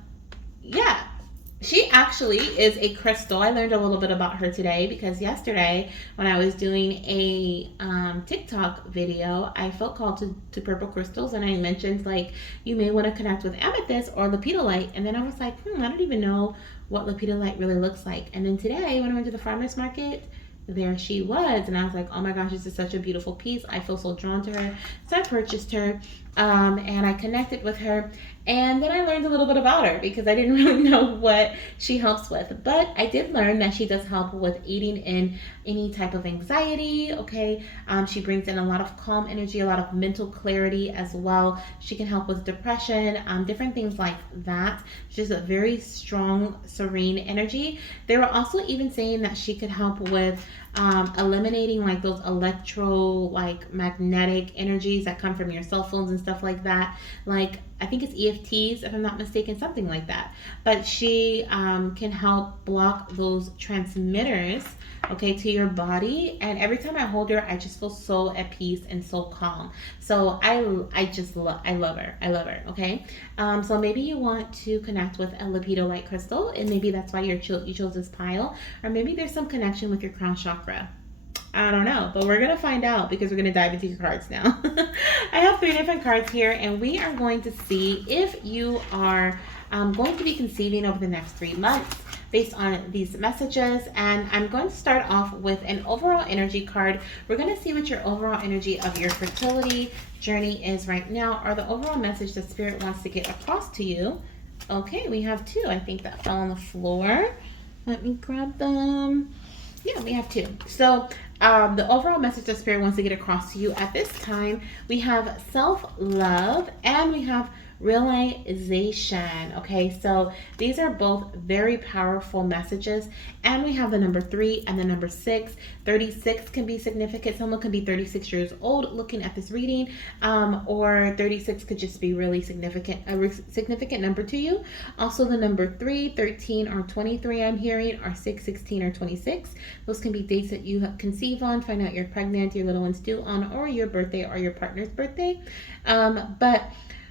Yeah. She actually is a crystal. I learned a little bit about her today because yesterday when I was doing a TikTok video, I felt called to purple crystals, and I mentioned like you may want to connect with amethyst or lepidolite, and then I was like, I don't even know what lepidolite really looks like. And then today when I went to the farmer's market, there she was, and I was like, oh my gosh, this is such a beautiful piece. I feel so drawn to her, so I purchased her, and I connected with her, and then I learned a little bit about her because I didn't really know what she helps with, but I did learn that she does help with aiding in any type of anxiety. Okay, she brings in a lot of calm energy, a lot of mental clarity as well. She can help with depression, different things like that. She's a very strong, serene energy. They were also even saying that she could help with eliminating like those magnetic energies that come from your cell phones and stuff like that. Like I think it's EFTs, if I'm not mistaken, something like that. But she can help block those transmitters, okay, to your body. And every time I hold her, I just feel so at peace and so calm. So I love her. I love her. Okay. So maybe you want to connect with a lepidolite crystal, and maybe that's why you chose this pile, or maybe there's some connection with your crown chakra. I don't know, but we're going to find out because we're going to dive into your cards now. I have 3 different cards here, and we are going to see if you are going to be conceiving over the next 3 months based on these messages. And I'm going to start off with an overall energy card. We're going to see what your overall energy of your fertility journey is right now, or the overall message that Spirit wants to get across to you. Okay, we have 2. I think that fell on the floor. Let me grab them. Yeah, we have 2. So the overall message that Spirit wants to get across to you at this time, we have self-love and we have realization. Okay, so these are both very powerful messages. And we have the number 3 and the number 6. 36 can be significant. Someone can be 36 years old looking at this reading, or 36 could just be really significant, a significant number to you. Also, the number 3, 13, or 23 I'm hearing, or 6, 16, or 26. Those can be dates that you conceive on, find out you're pregnant, your little one's due on, or your birthday or your partner's birthday. But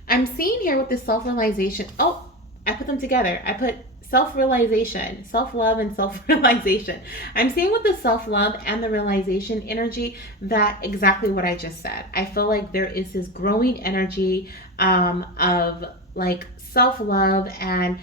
I'm seeing here with this self-realization. Oh, I put them together. I put self-realization, self-love, and self-realization. I'm seeing with the self-love and the realization energy that exactly what I just said. I feel like there is this growing energy of like self-love and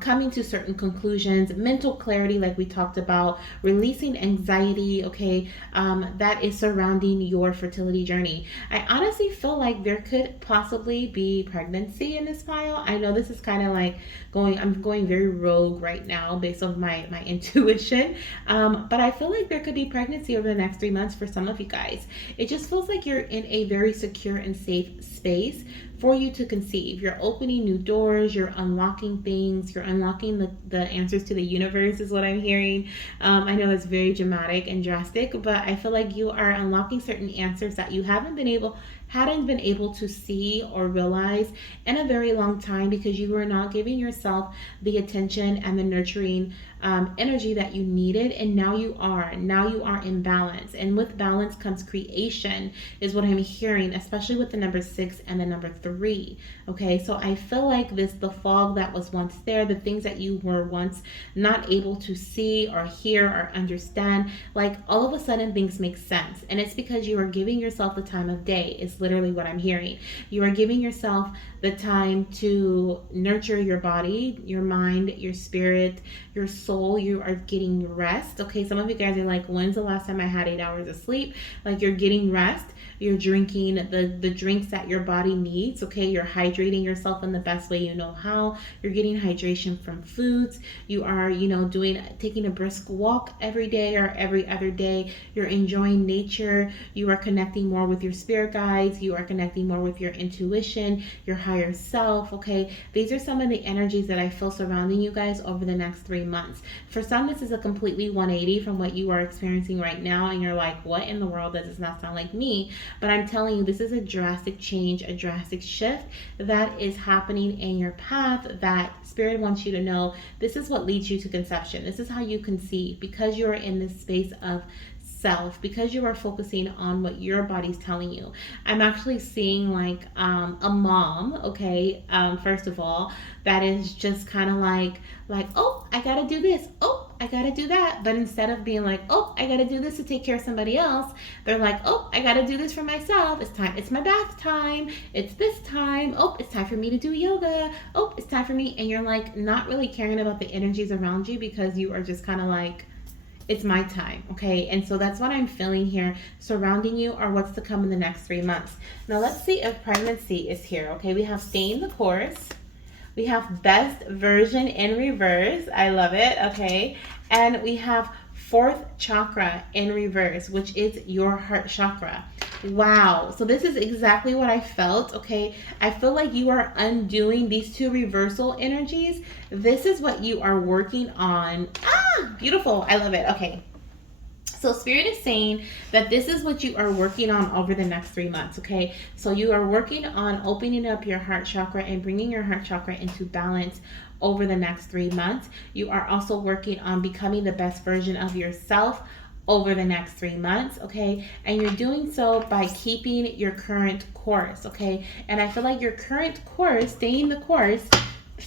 coming to certain conclusions, mental clarity, like we talked about, releasing anxiety, okay, that is surrounding your fertility journey. I honestly feel like there could possibly be pregnancy in this pile. I know this is kind of like I'm going very rogue right now based on my intuition, but I feel like there could be pregnancy over the next 3 months for some of you guys. It just feels like you're in a very secure and safe space for you to conceive. You're opening new doors, you're unlocking things, you're unlocking the answers to the universe, is what I'm hearing. I know that's very dramatic and drastic, but I feel like you are unlocking certain answers that you hadn't been able to see or realize in a very long time because you were not giving yourself the attention and the nurturing energy that you needed, and now you are in balance. And with balance comes creation, is what I'm hearing, especially with the number 6 and the number 3. Okay, so I feel like the fog that was once there, the things that you were once not able to see or hear or understand, like all of a sudden things make sense. And it's because you are giving yourself the time of day, is literally what I'm hearing. You are giving yourself the time to nurture your body, your mind, your spirit, your soul. You are getting rest. Okay, some of you guys are like, when's the last time I had 8 hours of sleep? Like, you're getting rest. You're drinking the drinks that your body needs. Okay, you're hydrating yourself in the best way you know how. You're getting hydration from foods. You are, taking a brisk walk every day or every other day. You're enjoying nature. You are connecting more with your spirit guides. You are connecting more with your intuition, your higher self. Okay, these are some of the energies that I feel surrounding you guys over the next 3 months. For some, this is a completely 180 from what you are experiencing right now, and you're like, what in the world? That does not sound like me. But I'm telling you, this is a drastic change, a drastic shift that is happening in your path, that Spirit wants you to know this is what leads you to conception. This is how you conceive, because you are in this space of self, because you are focusing on what your body's telling you. I'm actually seeing like a mom, okay, first of all, that is just kind of like, oh, I gotta do this, oh, I gotta do that. But instead of being like, oh, I gotta do this to take care of somebody else, they're like, oh, I gotta do this for myself. It's time. It's my bath time. It's this time. Oh, it's time for me to do yoga. Oh, it's time for me. And you're like not really caring about the energies around you because you are just kind of like, it's my time. Okay, and so that's what I'm feeling here surrounding you, or what's to come in the next 3 months. Now let's see if pregnancy is here. Okay, we have staying the course. We have best version in reverse. I love it. Okay, and we have fourth chakra in reverse, which is your heart chakra. Wow. So this is exactly what I felt. Okay, I feel like you are undoing these two reversal energies. This is what you are working on. Ah, beautiful. I love it. Okay, so Spirit is saying that this is what you are working on over the next 3 months. Okay, so you are working on opening up your heart chakra and bringing your heart chakra into balance over the next 3 months. You are also working on becoming the best version of yourself over the next 3 months. Okay, and you're doing so by keeping your current course. Okay, and I feel like your current course, staying the course,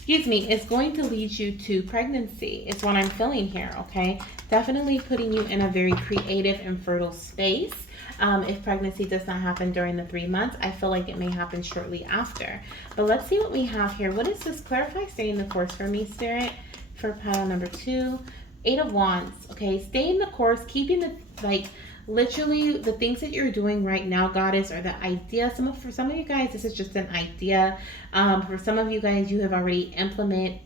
is going to lead you to pregnancy. It's what I'm feeling here. Okay, definitely putting you in a very creative and fertile space. If pregnancy does not happen during the 3 months, I feel like it may happen shortly after. But let's see what we have here. What is this? Clarify staying the course for me, Spirit, for pile number 2. 8 of Wands. Okay, staying the course, keeping the, like, literally the things that you're doing right now, Goddess, or the idea. For some of you guys, this is just an idea. For some of you guys, you have already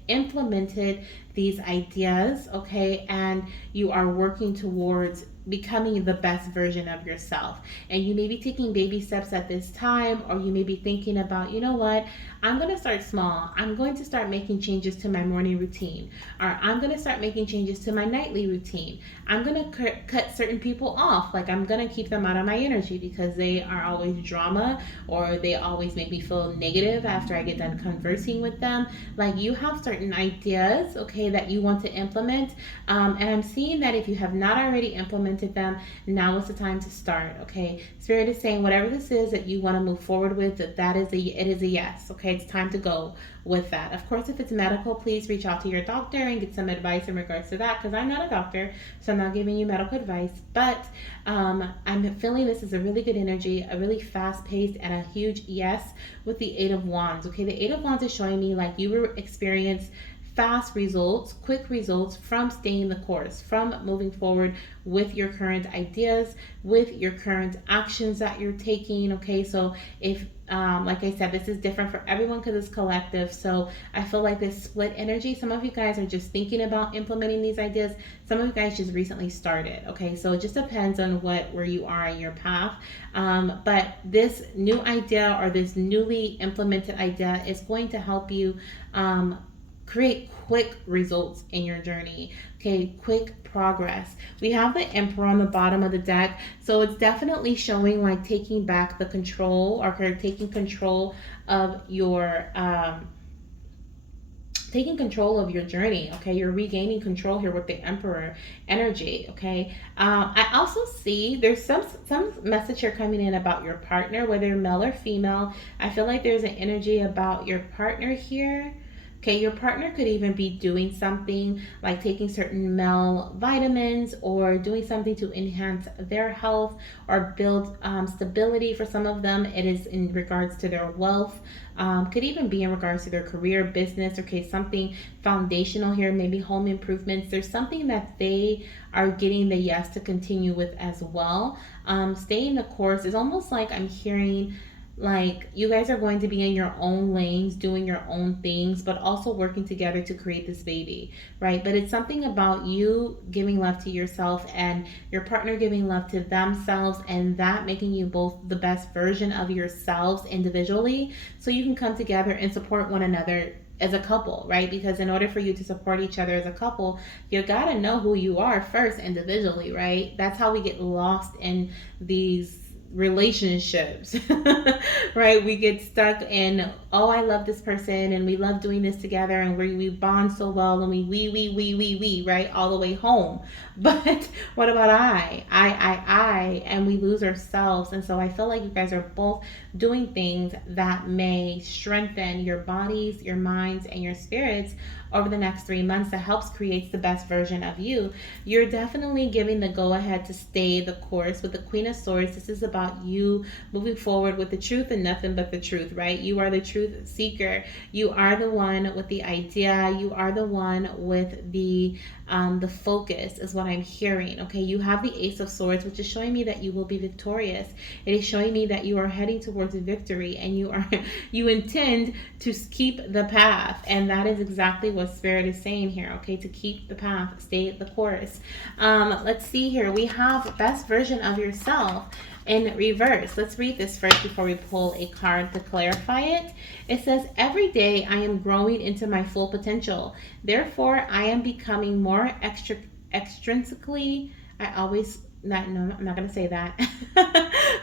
implemented these ideas, okay, and you are working towards becoming the best version of yourself. And you may be taking baby steps at this time, or you may be thinking about, you know what, I'm going to start small. I'm going to start making changes to my morning routine, or I'm going to start making changes to my nightly routine. I'm going to cut certain people off. Like, I'm going to keep them out of my energy because they are always drama, or they always make me feel negative after I get done conversing with them. Like, you have certain ideas, okay, that you want to implement. And I'm seeing that if you have not already implemented them, now is the time to start, okay? Spirit is saying whatever this is that you want to move forward with, it is a yes, okay? It's time to go with that. Of course, if it's medical, please reach out to your doctor and get some advice in regards to that, because I'm not a doctor, so I'm not giving you medical advice. But I'm feeling this is a really good energy, a really fast paced, and a huge yes with the Eight of Wands. Okay, the Eight of Wands is showing me like you will experience fast results, quick results from staying the course, from moving forward with your current ideas, with your current actions that you're taking. Okay, so if like I said, this is different for everyone because it's collective. So I feel like this split energy. Some of you guys are just thinking about implementing these ideas. Some of you guys just recently started. Okay, so it just depends on where you are in your path. But this new idea or this newly implemented idea is going to help you create quick results in your journey. Okay, quick progress. We have the Emperor on the bottom of the deck, so it's definitely showing like taking back the control, or taking control of your taking control of your journey. Okay, you're regaining control here with the Emperor energy. Okay, I also see there's some message here coming in about your partner, whether male or female. I feel like there's an energy about your partner here. Okay, your partner could even be doing something like taking certain male vitamins, or doing something to enhance their health or build stability. For some of them, it is in regards to their wealth. Could even be in regards to their career, business. Okay, something foundational here, maybe home improvements. There's something that they are getting the yes to continue with as well. Staying the course is almost like I'm hearing like you guys are going to be in your own lanes doing your own things, but also working together to create this baby, right? But it's something about you giving love to yourself and your partner giving love to themselves, and that making you both the best version of yourselves individually, so you can come together and support one another as a couple, right? Because in order for you to support each other as a couple, you gotta know who you are first individually, right? That's how we get lost in these relationships. Right, we get stuck in, oh, I love this person and we love doing this together, and we bond so well, and we right, all the way home. But what about I, and we lose ourselves. And so I feel like you guys are both doing things that may strengthen your bodies, your minds, and your spirits over the next 3 months, that helps create the best version of you. You're definitely giving the go ahead to stay the course with the Queen of Swords. This is about you moving forward with the truth and nothing but the truth, right? You are the truth seeker. You are the one with the idea. You are the one with the focus, is what I'm hearing. Okay, you have the Ace of Swords, which is showing me that you will be victorious. It is showing me that you are heading towards victory, and you intend to keep the path, and that is exactly what Spirit is saying here. Okay, to keep the path, stay the course. Let's see here. We have best version of yourself in reverse. Let's read this first before we pull a card to clarify it. It says, every day I am growing into my full potential. Therefore, I am becoming more extrinsically, I'm not going to say that,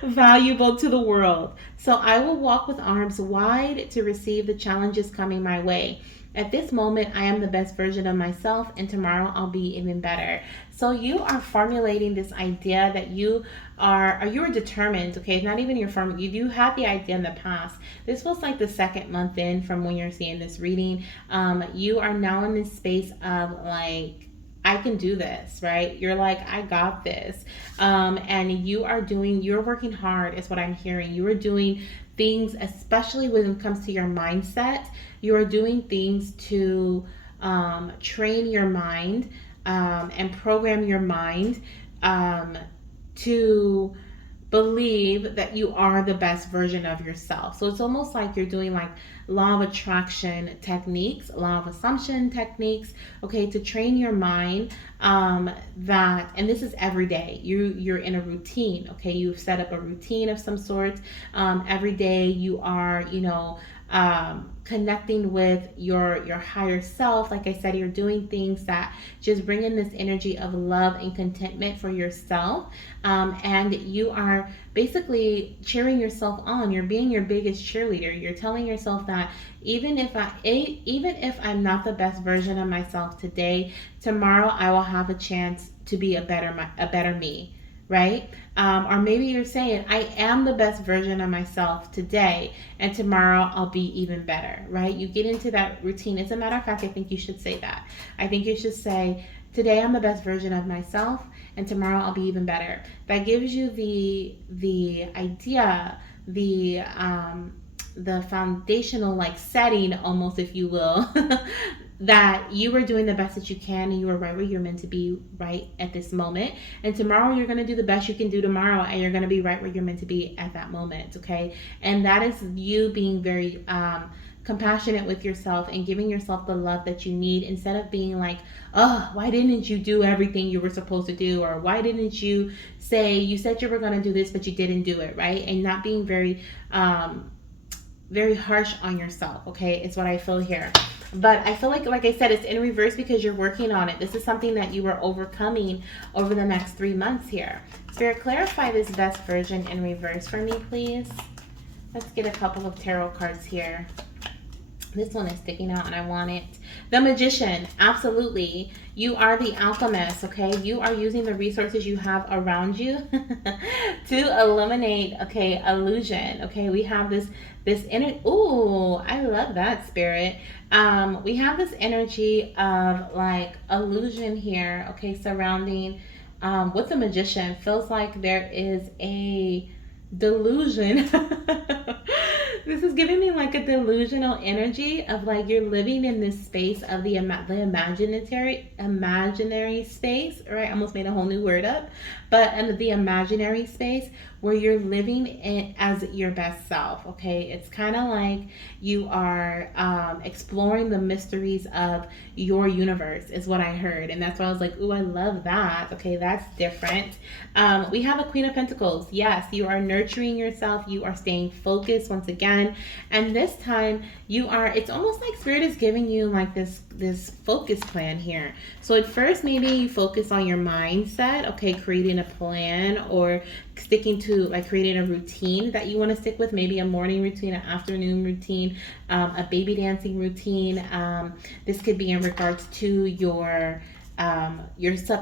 valuable to the world. So I will walk with arms wide to receive the challenges coming my way. At this moment, I am the best version of myself, and tomorrow I'll be even better. So you are formulating this idea that you are determined. Okay, it's not even your form. You do have the idea in the past. This was like the second month in from when you're seeing this reading. You are now in this space of like, I can do this, right? You're like, I got this. And you're working hard, is what I'm hearing. You are doing things, especially when it comes to your mindset. You are doing things to train your mind and program your mind to believe that you are the best version of yourself. So it's almost like you're doing like law of attraction techniques, law of assumption techniques, okay, to train your mind, that, and this is every day. You're in a routine, okay? You've set up a routine of some sort. Every day you are, connecting with your higher self. Like I said, you're doing things that just bring in this energy of love and contentment for yourself, and you are basically cheering yourself on. You're being your biggest cheerleader. You're telling yourself that even if I'm not the best version of myself today, tomorrow I will have a chance to be a better me, right? Or maybe you're saying, I am the best version of myself today, and tomorrow I'll be even better, right? You get into that routine. As a matter of fact, I think you should say that. I think you should say, today I'm the best version of myself, and tomorrow I'll be even better. That gives you the idea, the foundational like setting, almost, if you will, that you are doing the best that you can, and you are right where you're meant to be right at this moment. And tomorrow you're going to do the best you can do tomorrow, and you're going to be right where you're meant to be at that moment, okay? And that is you being very compassionate with yourself and giving yourself the love that you need, instead of being like, oh, why didn't you do everything you were supposed to do? Or why didn't you say, you said you were going to do this but you didn't do it, right? And not being very harsh on yourself, okay? It's what I feel here. But I feel like I said, it's in reverse because you're working on it. This is something that you are overcoming over the next 3 months here. Spirit, clarify this best version in reverse for me, please. Let's get a couple of tarot cards here. This one is sticking out and I want it. The Magician, absolutely. You are the alchemist, okay? You are using the resources you have around you to eliminate, okay, illusion, okay? We have this energy. Ooh, I love that, Spirit. We have this energy of like illusion here, okay, surrounding with the Magician. Feels like there is a delusion. This is giving me like a delusional energy of like you're living in this space of the imaginary space, right? I almost made a whole new word up, but in the imaginary space where you're living in as your best self, okay? It's kind of like you are exploring the mysteries of your universe is what I heard, and that's why I was like, ooh, I love that. Okay, that's different. We have a Queen of Pentacles. Yes, you are nurturing yourself. You are staying focused once again, and this time you are. It's almost like Spirit is giving you like this focus plan here. So at first, maybe you focus on your mindset. Okay, creating a plan or sticking to like creating a routine that you want to stick with, maybe a morning routine, an afternoon routine, a baby dancing routine. This could be in regards to your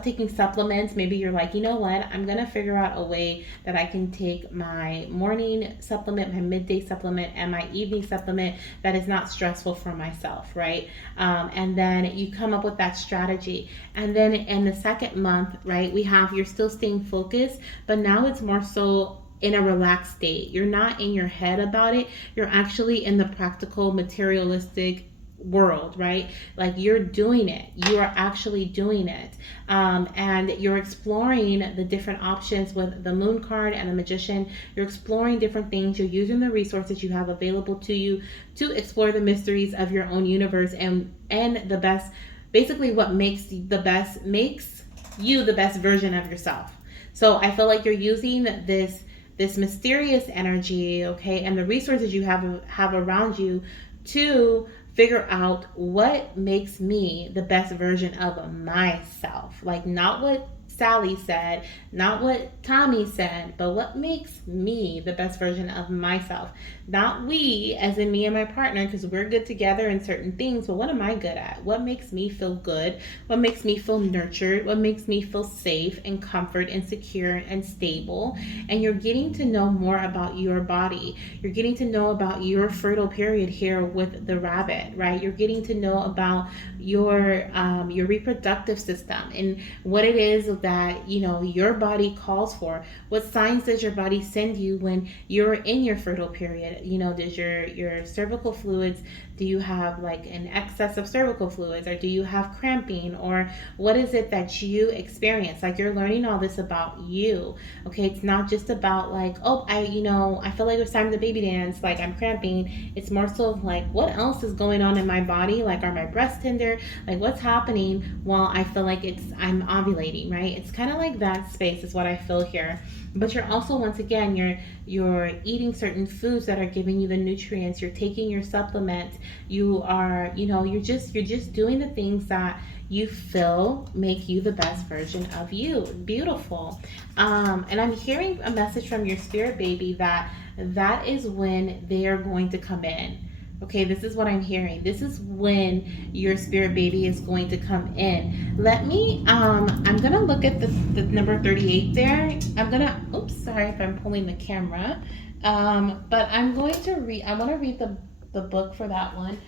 taking supplements. Maybe you're like, you know what, I'm gonna figure out a way that I can take my morning supplement, my midday supplement, and my evening supplement that is not stressful for myself, right? And then you come up with that strategy, and then in the second month, right, you're still staying focused, but now it's more so in a relaxed state. You're not in your head about it. You're actually in the practical, materialistic world, right? Like you're doing it. You are actually doing it. And you're exploring the different options with the Moon card and the Magician. You're exploring different things. You're using the resources you have available to you to explore the mysteries of your own universe and the best, basically what makes you the best version of yourself. So I feel like you're using this mysterious energy, okay, and the resources you have around you to figure out what makes me the best version of myself. Like not what Sally said, not what Tommy said, but what makes me the best version of myself. Not we, as in me and my partner, because we're good together in certain things, but what am I good at? What makes me feel good? What makes me feel nurtured? What makes me feel safe and comfort and secure and stable? And you're getting to know more about your body. You're getting to know about your fertile period here with the rabbit, right? You're getting to know about your reproductive system and what it is that, you know, your body calls for? What signs does your body send you when you're in your fertile period? You know, does your cervical fluids, do you have like an excess of cervical fluids, or do you have cramping, or what is it that you experience? Like, you're learning all this about you. Okay, it's not just about like, oh, I feel like it's time to baby dance, like I'm cramping. It's more so of like, what else is going on in my body? Like, are my breasts tender? Like, what's happening while I feel like I'm ovulating, right? It's kind of like that space is what I feel here. But you're also, once again, you're eating certain foods that are giving you the nutrients. You're taking your supplements. You are, you're just doing the things that you feel make you the best version of you. Beautiful. And I'm hearing a message from your spirit baby that is when they are going to come in. Okay, this is what I'm hearing. This is when your spirit baby is going to come in. I'm gonna look at the number 38 there. Oops, sorry if I'm pulling the camera. But I'm going to I want to read the book for that one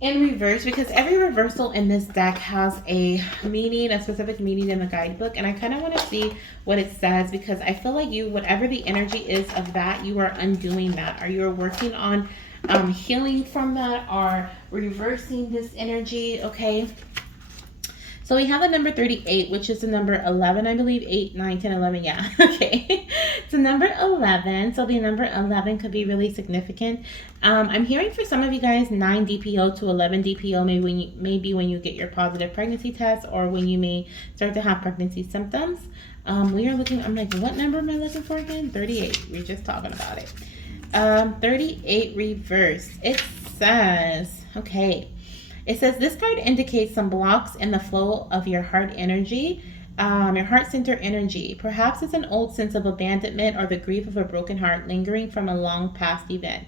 in reverse, because every reversal in this deck has a meaning, a specific meaning in the guidebook, and I kind of want to see what it says, because I feel like whatever the energy is of that, you are undoing that, or you're working on healing from that, or reversing this energy. Okay, so we have the number 38, which is the number 11, I believe. 8, 9, 10, 11. Yeah. Okay. So number 11. So the number 11 could be really significant. I'm hearing for some of you guys 9 DPO to 11 DPO, maybe when you get your positive pregnancy test, or when you may start to have pregnancy symptoms. We are looking, I'm like, what number am I looking for again? 38. We're just talking about it. 38 reverse. It says, okay. It says this card indicates some blocks in the flow of your heart energy, your heart center energy. Perhaps it's an old sense of abandonment or the grief of a broken heart lingering from a long past event.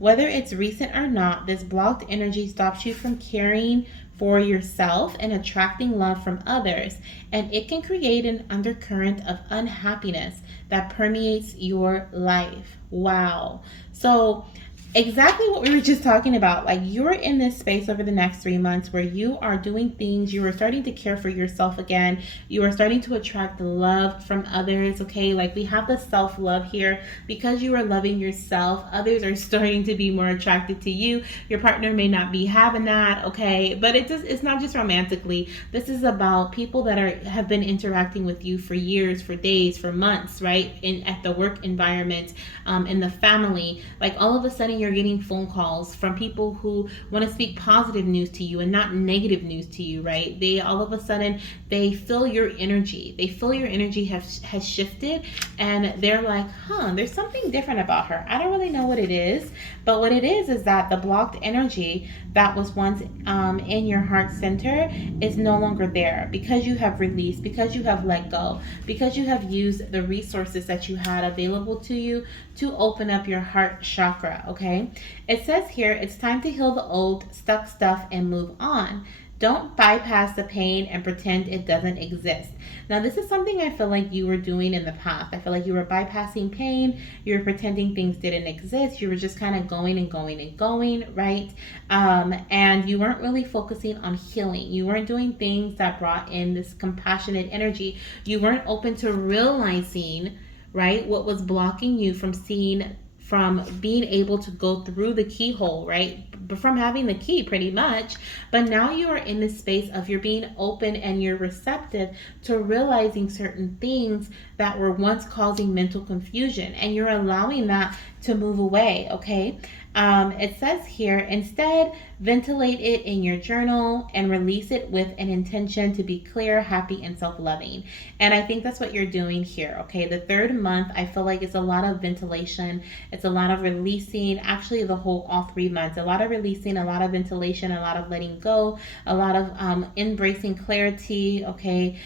Whether it's recent or not, this blocked energy stops you from caring for yourself and attracting love from others, and it can create an undercurrent of unhappiness that permeates your life. Wow. So exactly what we were just talking about. Like, you're in this space over the next 3 months where you are doing things, you are starting to care for yourself again, you are starting to attract love from others. Okay, like, we have the self-love here. Because you are loving yourself, others are starting to be more attracted to you. Your partner may not be having that, okay, but it's not just romantically. This is about people that have been interacting with you for years, for days, for months, right? At the work environment, in the family. Like, all of a sudden you're getting phone calls from people who want to speak positive news to you and not negative news to you, right? They all of a sudden, they feel your energy. They feel your energy has shifted, and they're like, there's something different about her. I don't really know what it is, but what it is that the blocked energy that was once in your heart center is no longer there, because you have released, because you have let go, because you have used the resources that you had available to you to open up your heart chakra. Okay, it says here, it's time to heal the old stuck stuff and move on. Don't bypass the pain and pretend it doesn't exist. Now, this is something I feel like you were doing in the past. I feel like you were bypassing pain. You were pretending things didn't exist. You were just kind of going and going and going, right? And you weren't really focusing on healing. You weren't doing things that brought in this compassionate energy. You weren't open to realizing, right, what was blocking you from being able to go through the keyhole, right? From having the key, pretty much. But now you are in this space of you're being open and you're receptive to realizing certain things that were once causing mental confusion, and you're allowing that to move away. Okay. It says here, instead, ventilate it in your journal and release it with an intention to be clear, happy, and self-loving. And I think that's what you're doing here. Okay, the third month, I feel like it's a lot of ventilation. It's a lot of releasing. Actually, all 3 months, a lot of releasing, a lot of ventilation, a lot of letting go, a lot of embracing clarity. Okay,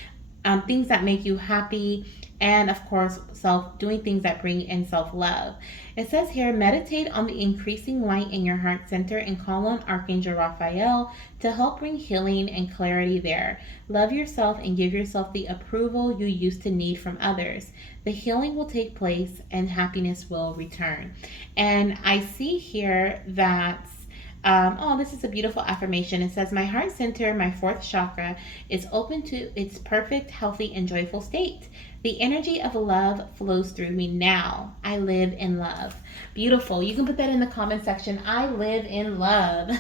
things that make you happy, and of course doing things that bring in self-love. It says here, meditate on the increasing light in your heart center and call on Archangel Raphael to help bring healing and clarity there. Love yourself and give yourself the approval you used to need from others. The healing will take place and happiness will return. And I see here that Oh, this is a beautiful affirmation. It says, my heart center, my fourth chakra, is open to its perfect, healthy, and joyful state. The energy of love flows through me now. I live in love. Beautiful. You can put that in the comment section. I live in love.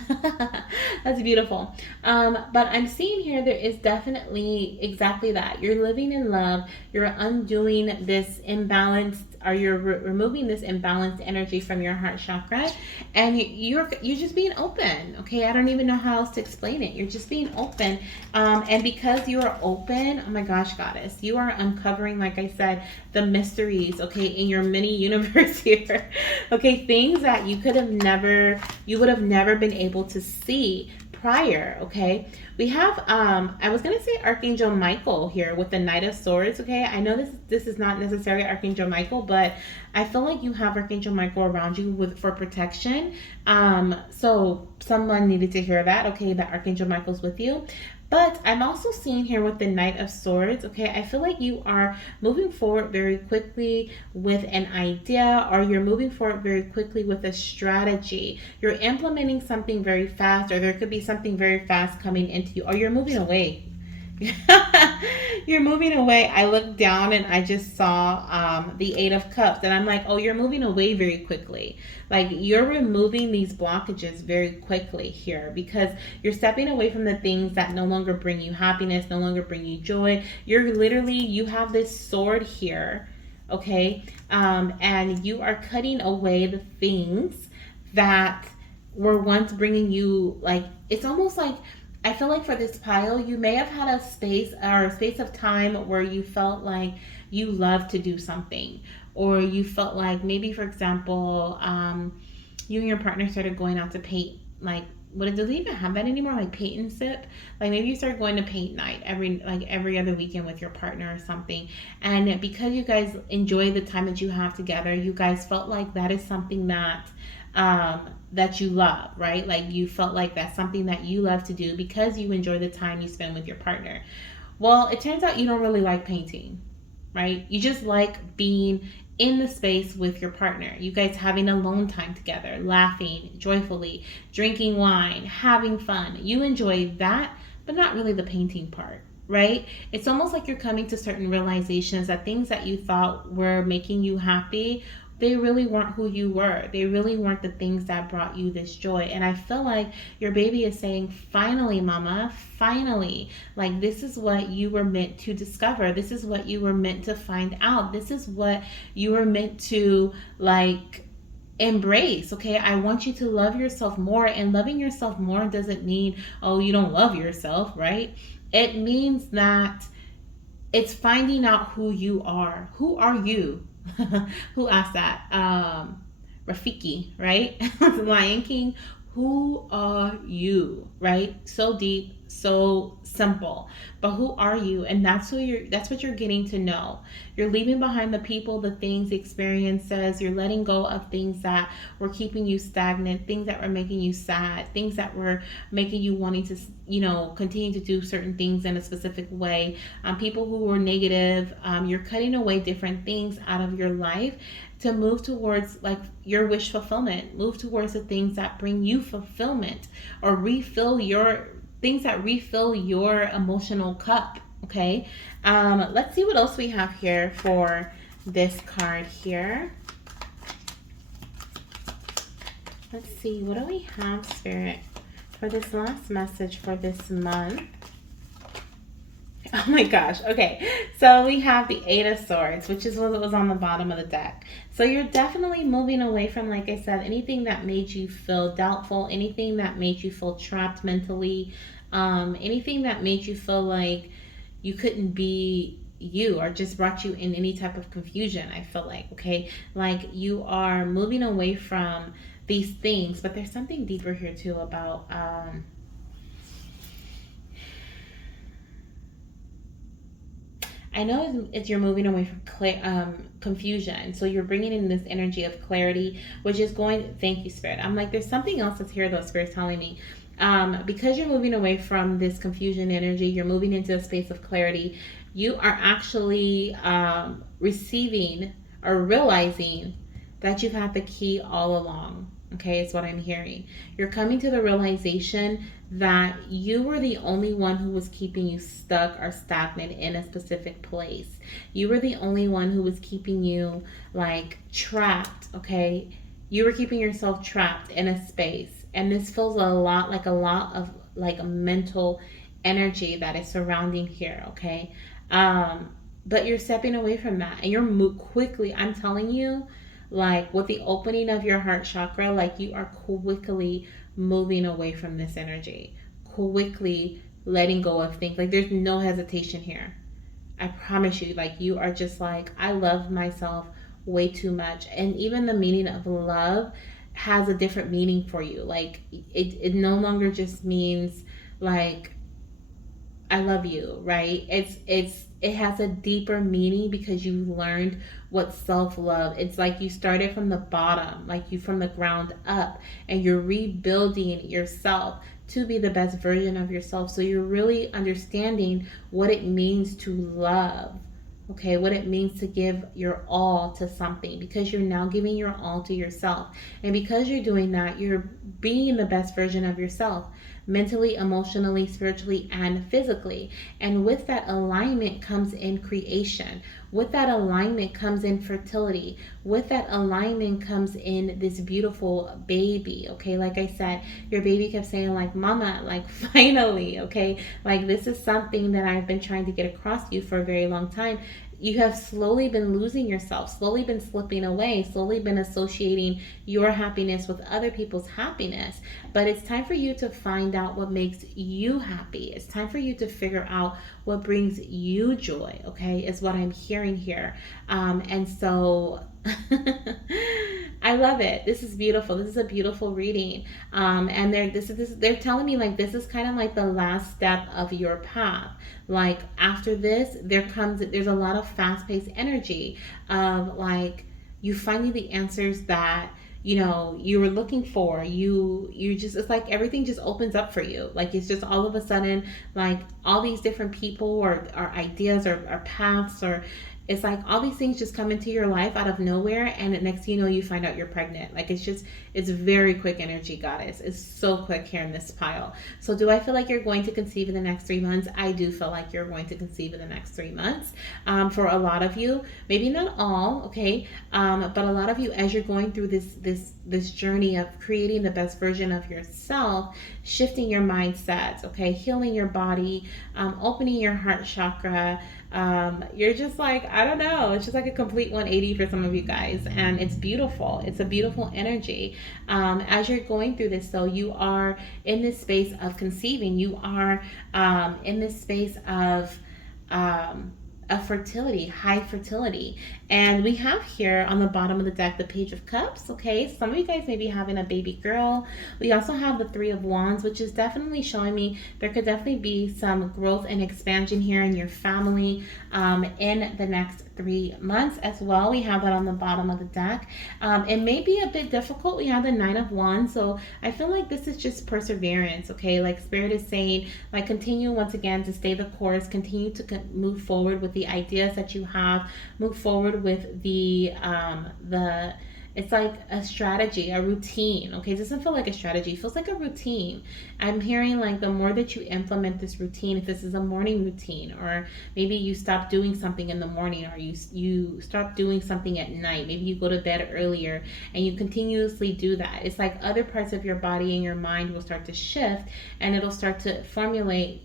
That's beautiful. But I'm seeing here there is definitely exactly that. You're living in love. You're undoing this imbalanced, or you're removing this imbalanced energy from your heart chakra, and you're just being open. Okay, I don't even know how else to explain it. You're just being open, and because you are open, oh my gosh, goddess, you are uncovering, like I said, the mysteries, okay, in your mini universe here. Okay, things that you would have never been able to see prior. Okay, we have I was gonna say Archangel Michael here with the Knight of Swords. Okay, I know this is not necessarily Archangel Michael, but I feel like you have Archangel Michael around you for protection. So someone needed to hear that. Okay, that Archangel Michael's with you. But I'm also seeing here with the Knight of Swords, okay, I feel like you are moving forward very quickly with an idea, or you're moving forward very quickly with a strategy. You're implementing something very fast, or there could be something very fast coming into you, or you're moving away. You're moving away. I looked down and I just saw the Eight of Cups, and I'm like, oh, you're moving away very quickly. Like, you're removing these blockages very quickly here, because you're stepping away from the things that no longer bring you happiness, no longer bring you joy. You have this sword here, okay, and you are cutting away the things that were once bringing you, like, it's almost like, I feel like for this pile, you may have had a space of time where you felt like you loved to do something, or you felt like, maybe, for example, you and your partner started going out to paint. Like, what, do they even have that anymore? Like paint and sip? Like, maybe you started going to paint night every other weekend with your partner or something. And because you guys enjoy the time that you have together, you guys felt like that is something that you love, right? Like, you felt like that's something that you love to do because you enjoy the time you spend with your partner. Well, it turns out you don't really like painting, right? You just like being in the space with your partner. You guys having alone time together, laughing joyfully, drinking wine, having fun. You enjoy that, but not really the painting part, right? It's almost like you're coming to certain realizations that things that you thought were making you happy, they really weren't who you were. They really weren't the things that brought you this joy. And I feel like your baby is saying, finally, mama, finally. Like, this is what you were meant to discover. This is what you were meant to find out. This is what you were meant to, like, embrace. Okay, I want you to love yourself more. And loving yourself more doesn't mean, oh, you don't love yourself, right? It means that it's finding out who you are. Who are you? Who asked that? Rafiki, right? Lion King. Who are you? Right? So deep, so simple. But who are you? And that's what you're getting to know. You're leaving behind the people, the things, the experiences. You're letting go of things that were keeping you stagnant, things that were making you sad, things that were making you wanting to, continue to do certain things in a specific way. People who were negative. You're cutting away different things out of your life to move towards, like, your wish fulfillment. Move towards the things that bring you fulfillment, or refill your things that refill your emotional cup. Okay, let's see what else we have here for this card here. Let's see, what do we have, Spirit, for this last message for this month? Oh my gosh. Okay. So we have the Eight of Swords, which is what was on the bottom of the deck. So you're definitely moving away from, like I said, anything that made you feel doubtful, anything that made you feel trapped mentally, anything that made you feel like you couldn't be you, or just brought you in any type of confusion. I feel like, okay, like, you are moving away from these things. But there's something deeper here too about I know it's you're moving away from confusion. So you're bringing in this energy of clarity, which is going, thank you, Spirit. I'm like, there's something else that's here, though, Spirit's telling me. Because you're moving away from this confusion energy, you're moving into a space of clarity. You are actually receiving or realizing that you've had the key all along. Okay, it's what I'm hearing. You're coming to the realization that you were the only one who was keeping you stuck or stagnant in a specific place. You were the only one who was keeping you like trapped, okay? You were keeping yourself trapped in a space. And this feels a lot of like a mental energy that is surrounding here, okay? Um, but you're stepping away from that and quickly, I'm telling you, like with the opening of your heart chakra, like you are quickly moving away from this energy, quickly letting go of things. Like there's no hesitation here. I promise you, like you are just like, I love myself way too much. And even the meaning of love has a different meaning for you. Like it no longer just means like I love you, right? It has a deeper meaning because you learned what self-love. It's like you started from the bottom, like you from the ground up, and you're rebuilding yourself to be the best version of yourself. So you're really understanding what it means to love. Okay, what it means to give your all to something because you're now giving your all to yourself. And because you're doing that, you're being the best version of yourself mentally, emotionally, spiritually, and physically. And with that alignment comes in creation. With that alignment comes in fertility. With that alignment comes in this beautiful baby. Okay, like I said, your baby kept saying, like, Mama, like, finally, okay, like this is something that I've been trying to get across to you for a very long time. You have slowly been losing yourself, slowly been slipping away, slowly been associating your happiness with other people's happiness. But it's time for you to find out what makes you happy. It's time for you to figure out what brings you joy, okay, is what I'm hearing here. And so I love it. This is beautiful. This is a beautiful reading. And they're telling me like this is kind of like the last step of your path. Like after this, there's a lot of fast-paced energy of like you finding the answers that you were looking for. You just, it's like everything just opens up for you. Like it's just all of a sudden like all these different people or ideas or paths, or it's like all these things just come into your life out of nowhere, and next thing you know you find out you're pregnant. Like it's very quick energy, goddess. It's so quick here in this pile. So do I feel like you're going to conceive in the next 3 months? I do feel like you're going to conceive in the next 3 months. For a lot of you, maybe not all, okay, but a lot of you, as you're going through this journey of creating the best version of yourself, shifting your mindsets, okay, healing your body, opening your heart chakra, you're just like, I don't know, it's just like a complete 180 for some of you guys, and it's beautiful. It's a beautiful energy. As you're going through this though, you are in this space of conceiving. You are in this space um, of fertility, high fertility. And we have here on the bottom of the deck the Page of Cups. Okay, some of you guys may be having a baby girl. We also have the Three of Wands, which is definitely showing me there could definitely be some growth and expansion here in your family in the next 3 months as well. We have that on the bottom of the deck. It may be a bit difficult. We have the Nine of Wands, so I feel like this is just perseverance. Okay, like Spirit is saying, like continue once again to stay the course, continue to move forward with the ideas that you have, move forward with the it's like a strategy, a routine. Okay, it doesn't feel like a strategy, it feels like a routine. I'm hearing like the more that you implement this routine, if this is a morning routine, or maybe you stop doing something in the morning, or you stop doing something at night, maybe you go to bed earlier and you continuously do that, it's like other parts of your body and your mind will start to shift, and it'll start to formulate,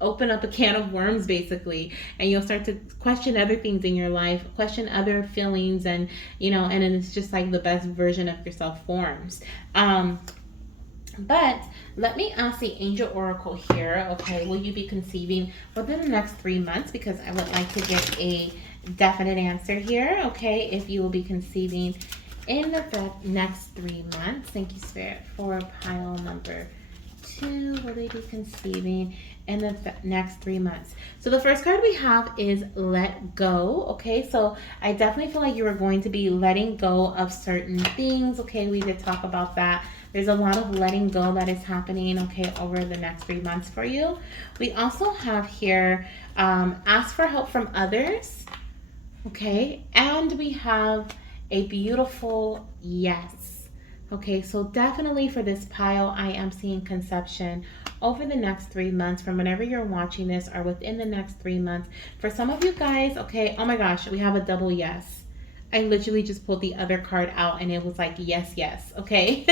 open up a can of worms basically, and you'll start to question other things in your life, question other feelings, and then it's just like the best version of yourself forms. But let me ask the angel oracle here. Okay, will you be conceiving within the next 3 months? Because I would like to get a definite answer here. Okay, if you will be conceiving in the next 3 months. Thank you, Spirit, for pile number 2. Will they be conceiving in the next 3 months? So the first card we have is let go. Okay, so I definitely feel like you are going to be letting go of certain things. Okay, we did talk about that. There's a lot of letting go that is happening, okay, over the next 3 months for you. We also have here ask for help from others. Okay, and we have a beautiful yes. Okay, so definitely for this pile, I am seeing conception over the next 3 months from whenever you're watching this or within the next 3 months. For some of you guys, okay, oh my gosh, we have a double yes. I literally just pulled the other card out and it was like, yes, yes. Okay.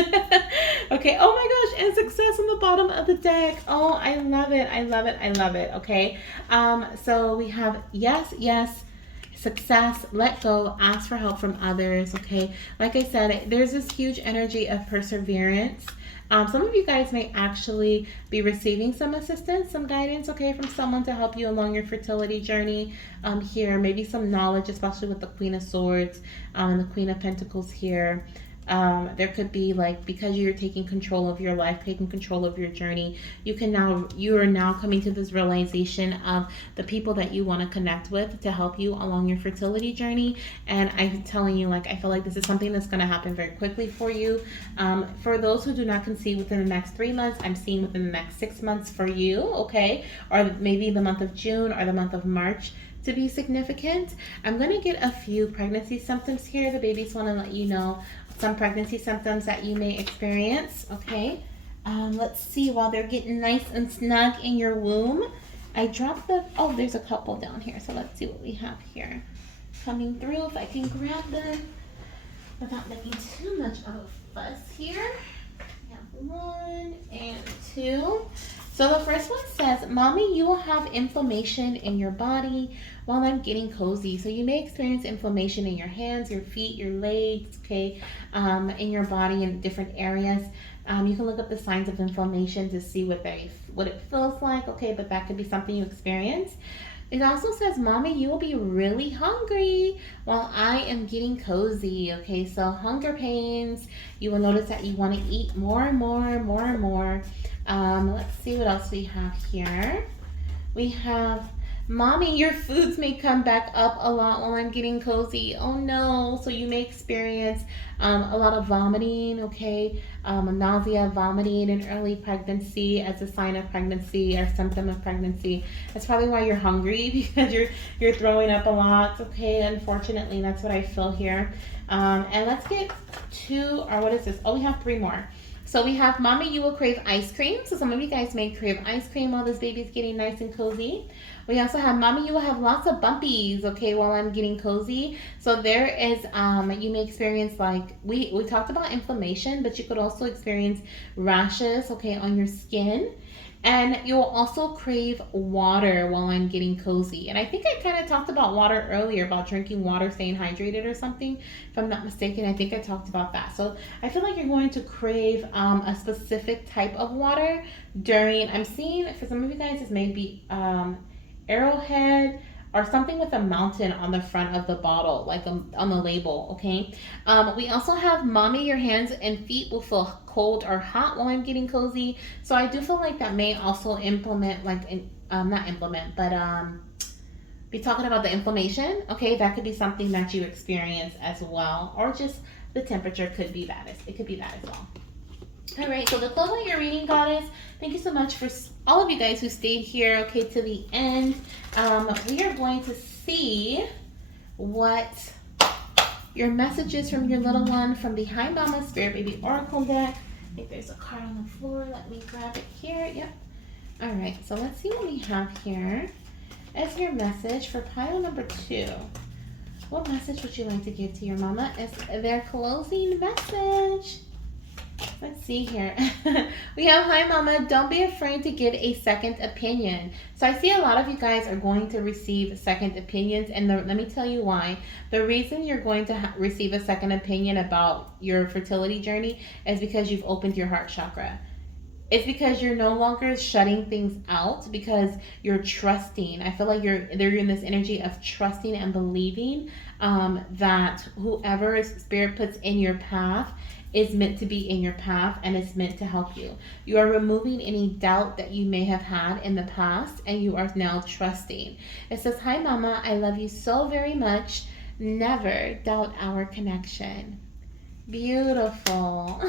Okay. Oh my gosh. And success on the bottom of the deck. Oh, I love it. I love it. I love it. Okay. So we have yes, yes, success, let go, ask for help from others. Okay. Like I said, there's this huge energy of perseverance. Some of you guys may actually be receiving some assistance, some guidance, okay, from someone to help you along your fertility journey here. Maybe some knowledge, especially with the Queen of Swords and the Queen of Pentacles here. There could be like, because you're taking control of your life, taking control of your journey, you are now coming to this realization of the people that you want to connect with to help you along your fertility journey. And I'm telling you, like, I feel like this is something that's going to happen very quickly for you. For those who do not conceive within the next 3 months, I'm seeing within the next 6 months for you, okay, or maybe the month of June or the month of March to be significant. I'm going to get a few pregnancy symptoms here. The babies want to let you know some pregnancy symptoms that you may experience, okay? Let's see, while they're getting nice and snug in your womb, I dropped oh, there's a couple down here, so let's see what we have here. Coming through, if I can grab them without making too much of a fuss here. We have 1 and 2. So the first one says, Mommy, you will have inflammation in your body while I'm getting cozy. So you may experience inflammation in your hands, your feet, your legs, okay, in your body in different areas. You can look up the signs of inflammation to see what it feels like, okay, but that could be something you experience. It also says, Mommy, you will be really hungry while I am getting cozy. Okay, so hunger pains. You will notice that you want to eat more and more and more and more. Let's see what else we have here. We have, Mommy, your foods may come back up a lot while I'm getting cozy. Oh no. So you may experience a lot of vomiting, okay? Nausea, vomiting in early pregnancy as a sign of pregnancy or symptom of pregnancy. That's probably why you're hungry, because you're throwing up a lot, okay? Unfortunately, that's what I feel here. And let's get 2, or what is this? Oh, we have 3 more. So we have, Mommy, you will crave ice cream. So some of you guys may crave ice cream while this baby's getting nice and cozy. We also have, Mommy, you will have lots of bumpies, okay, while I'm getting cozy. So there is, you may experience, like, we talked about inflammation, but you could also experience rashes, okay, on your skin. And you'll also crave water while I'm getting cozy. And I think I kind of talked about water earlier, about drinking water, staying hydrated or something. If I'm not mistaken, I think I talked about that. So I feel like you're going to crave a specific type of water during, I'm seeing for some of you guys, this may be Arrowhead or something with a mountain on the front of the bottle, like on the label, okay? We also have, Mommy, your hands and feet will feel cold or hot while I'm getting cozy. So I do feel like that may also implement, like, not implement, but be talking about the inflammation, okay? That could be something that you experience as well, or just the temperature could be that. It could be that as well. All right, so to close out your reading, Goddess, thank you so much for all of you guys who stayed here, okay, to the end. We are going to see what your message is from your little one from the Hi Mama Spirit Baby Oracle deck. I think there's a card on the floor. Let me grab it here. Yep. All right, so let's see what we have here as your message for pile number 2. What message would you like to give to your mama as their closing message? Let's see here. We have, Hi Mama, don't be afraid to give a second opinion. So I see a lot of you guys are going to receive second opinions, and let me tell you why. The reason you're going to receive a second opinion about your fertility journey is because you've opened your heart chakra. It's because you're no longer shutting things out, because you're trusting. I feel like they're in this energy of trusting and believing that whoever Spirit puts in your path is meant to be in your path and is meant to help you. You are removing any doubt that you may have had in the past, and you are now trusting. It says, Hi Mama, I love you so very much. Never doubt our connection. Beautiful.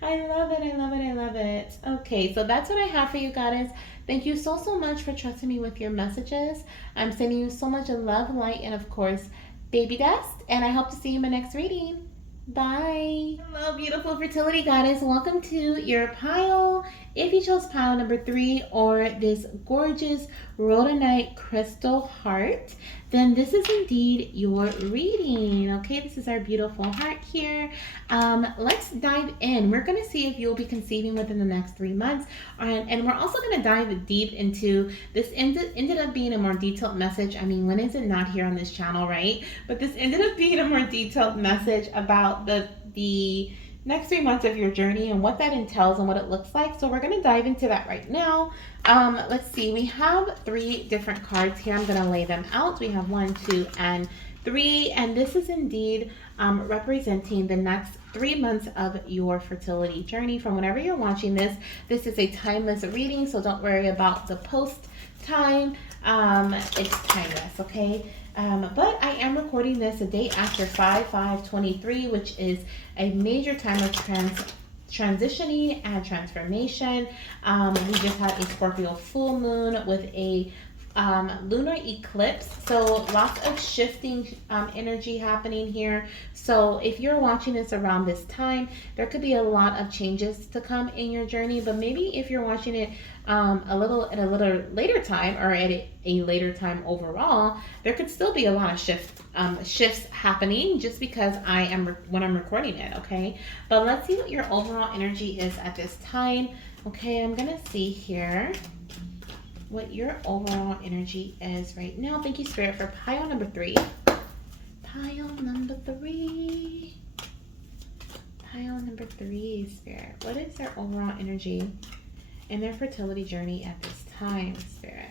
I love it. I love it. I love it. Okay, so that's what I have for you, Goddess. Thank you so, so much for trusting me with your messages. I'm sending you so much love, light, and of course, baby dust. And I hope to see you in my next reading. Bye. Hello, beautiful fertility goddess. Welcome to your pile. If you chose pile number 3 or this gorgeous rhodonite crystal heart, then this is indeed your reading. Okay, this is our beautiful heart here. Let's dive in. We're going to see if you'll be conceiving within the next 3 months. And we're also going to dive deep into this. Ended up being a more detailed message. I mean, when is it not here on this channel, right? But this ended up being a more detailed message about the next 3 months of your journey and what that entails and what it looks like. So we're going to dive into that right now. Let's see. We have 3 different cards here. I'm going to lay them out. We have 1, 2, and 3, and this is indeed representing the next 3 months of your fertility journey. From whenever you're watching this, this is a timeless reading, so don't worry about the post time. It's timeless, okay? But I am recording this a day after 5/5/23, which is a major time of transitioning and transformation. We just had a Scorpio full moon with a lunar eclipse, so lots of shifting energy happening here. So if you're watching this around this time, there could be a lot of changes to come in your journey. But maybe if you're watching it a little later time, or at a later time overall, there could still be a lot of shifts happening just because when I'm recording it. Okay, but let's see what your overall energy is at this time. Okay, I'm gonna see here what your overall energy is right now. Thank you, Spirit, for pile number 3. Pile number 3. Pile number 3, Spirit. What is their overall energy in their fertility journey at this time, Spirit?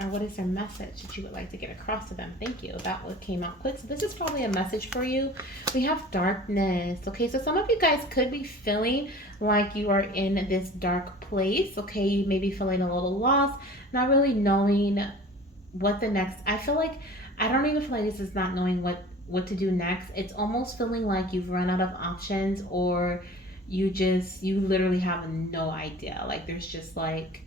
Or what is their message that you would like to get across to them? Thank you. That one came out quick. So this is probably a message for you. We have darkness. Okay, so some of you guys could be feeling like you are in this dark place. Okay, you may be feeling a little lost, not really knowing what the next. I don't even feel like this is not knowing what to do next. It's almost feeling like you've run out of options, or you literally have no idea. Like there's just like,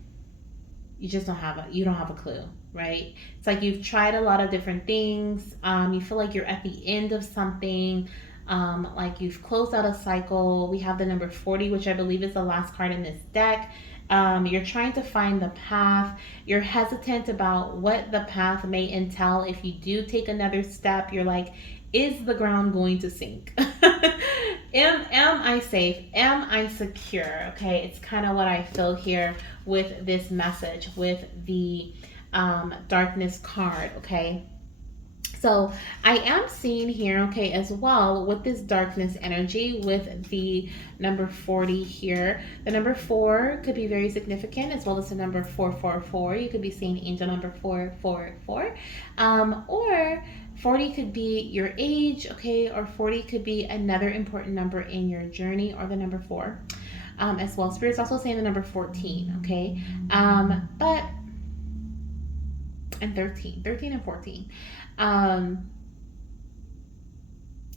you don't have a clue, right? It's like you've tried a lot of different things. You feel like you're at the end of something, like you've closed out a cycle. We have the number 40, which I believe is the last card in this deck. You're trying to find the path. You're hesitant about what the path may entail. If you do take another step, you're like, is the ground going to sink? Am I safe? Am I secure? Okay, it's kind of what I feel here with this message, with the darkness card, okay? So I am seeing here, okay, as well with this darkness energy with the number 40 here. The number 4 could be very significant, as well as the number 444. You could be seeing angel number 444. Or 40 could be your age, okay, or 40 could be another important number in your journey, or the number 4. As well, Spirit's also saying the number 14, okay? And 13 and 14.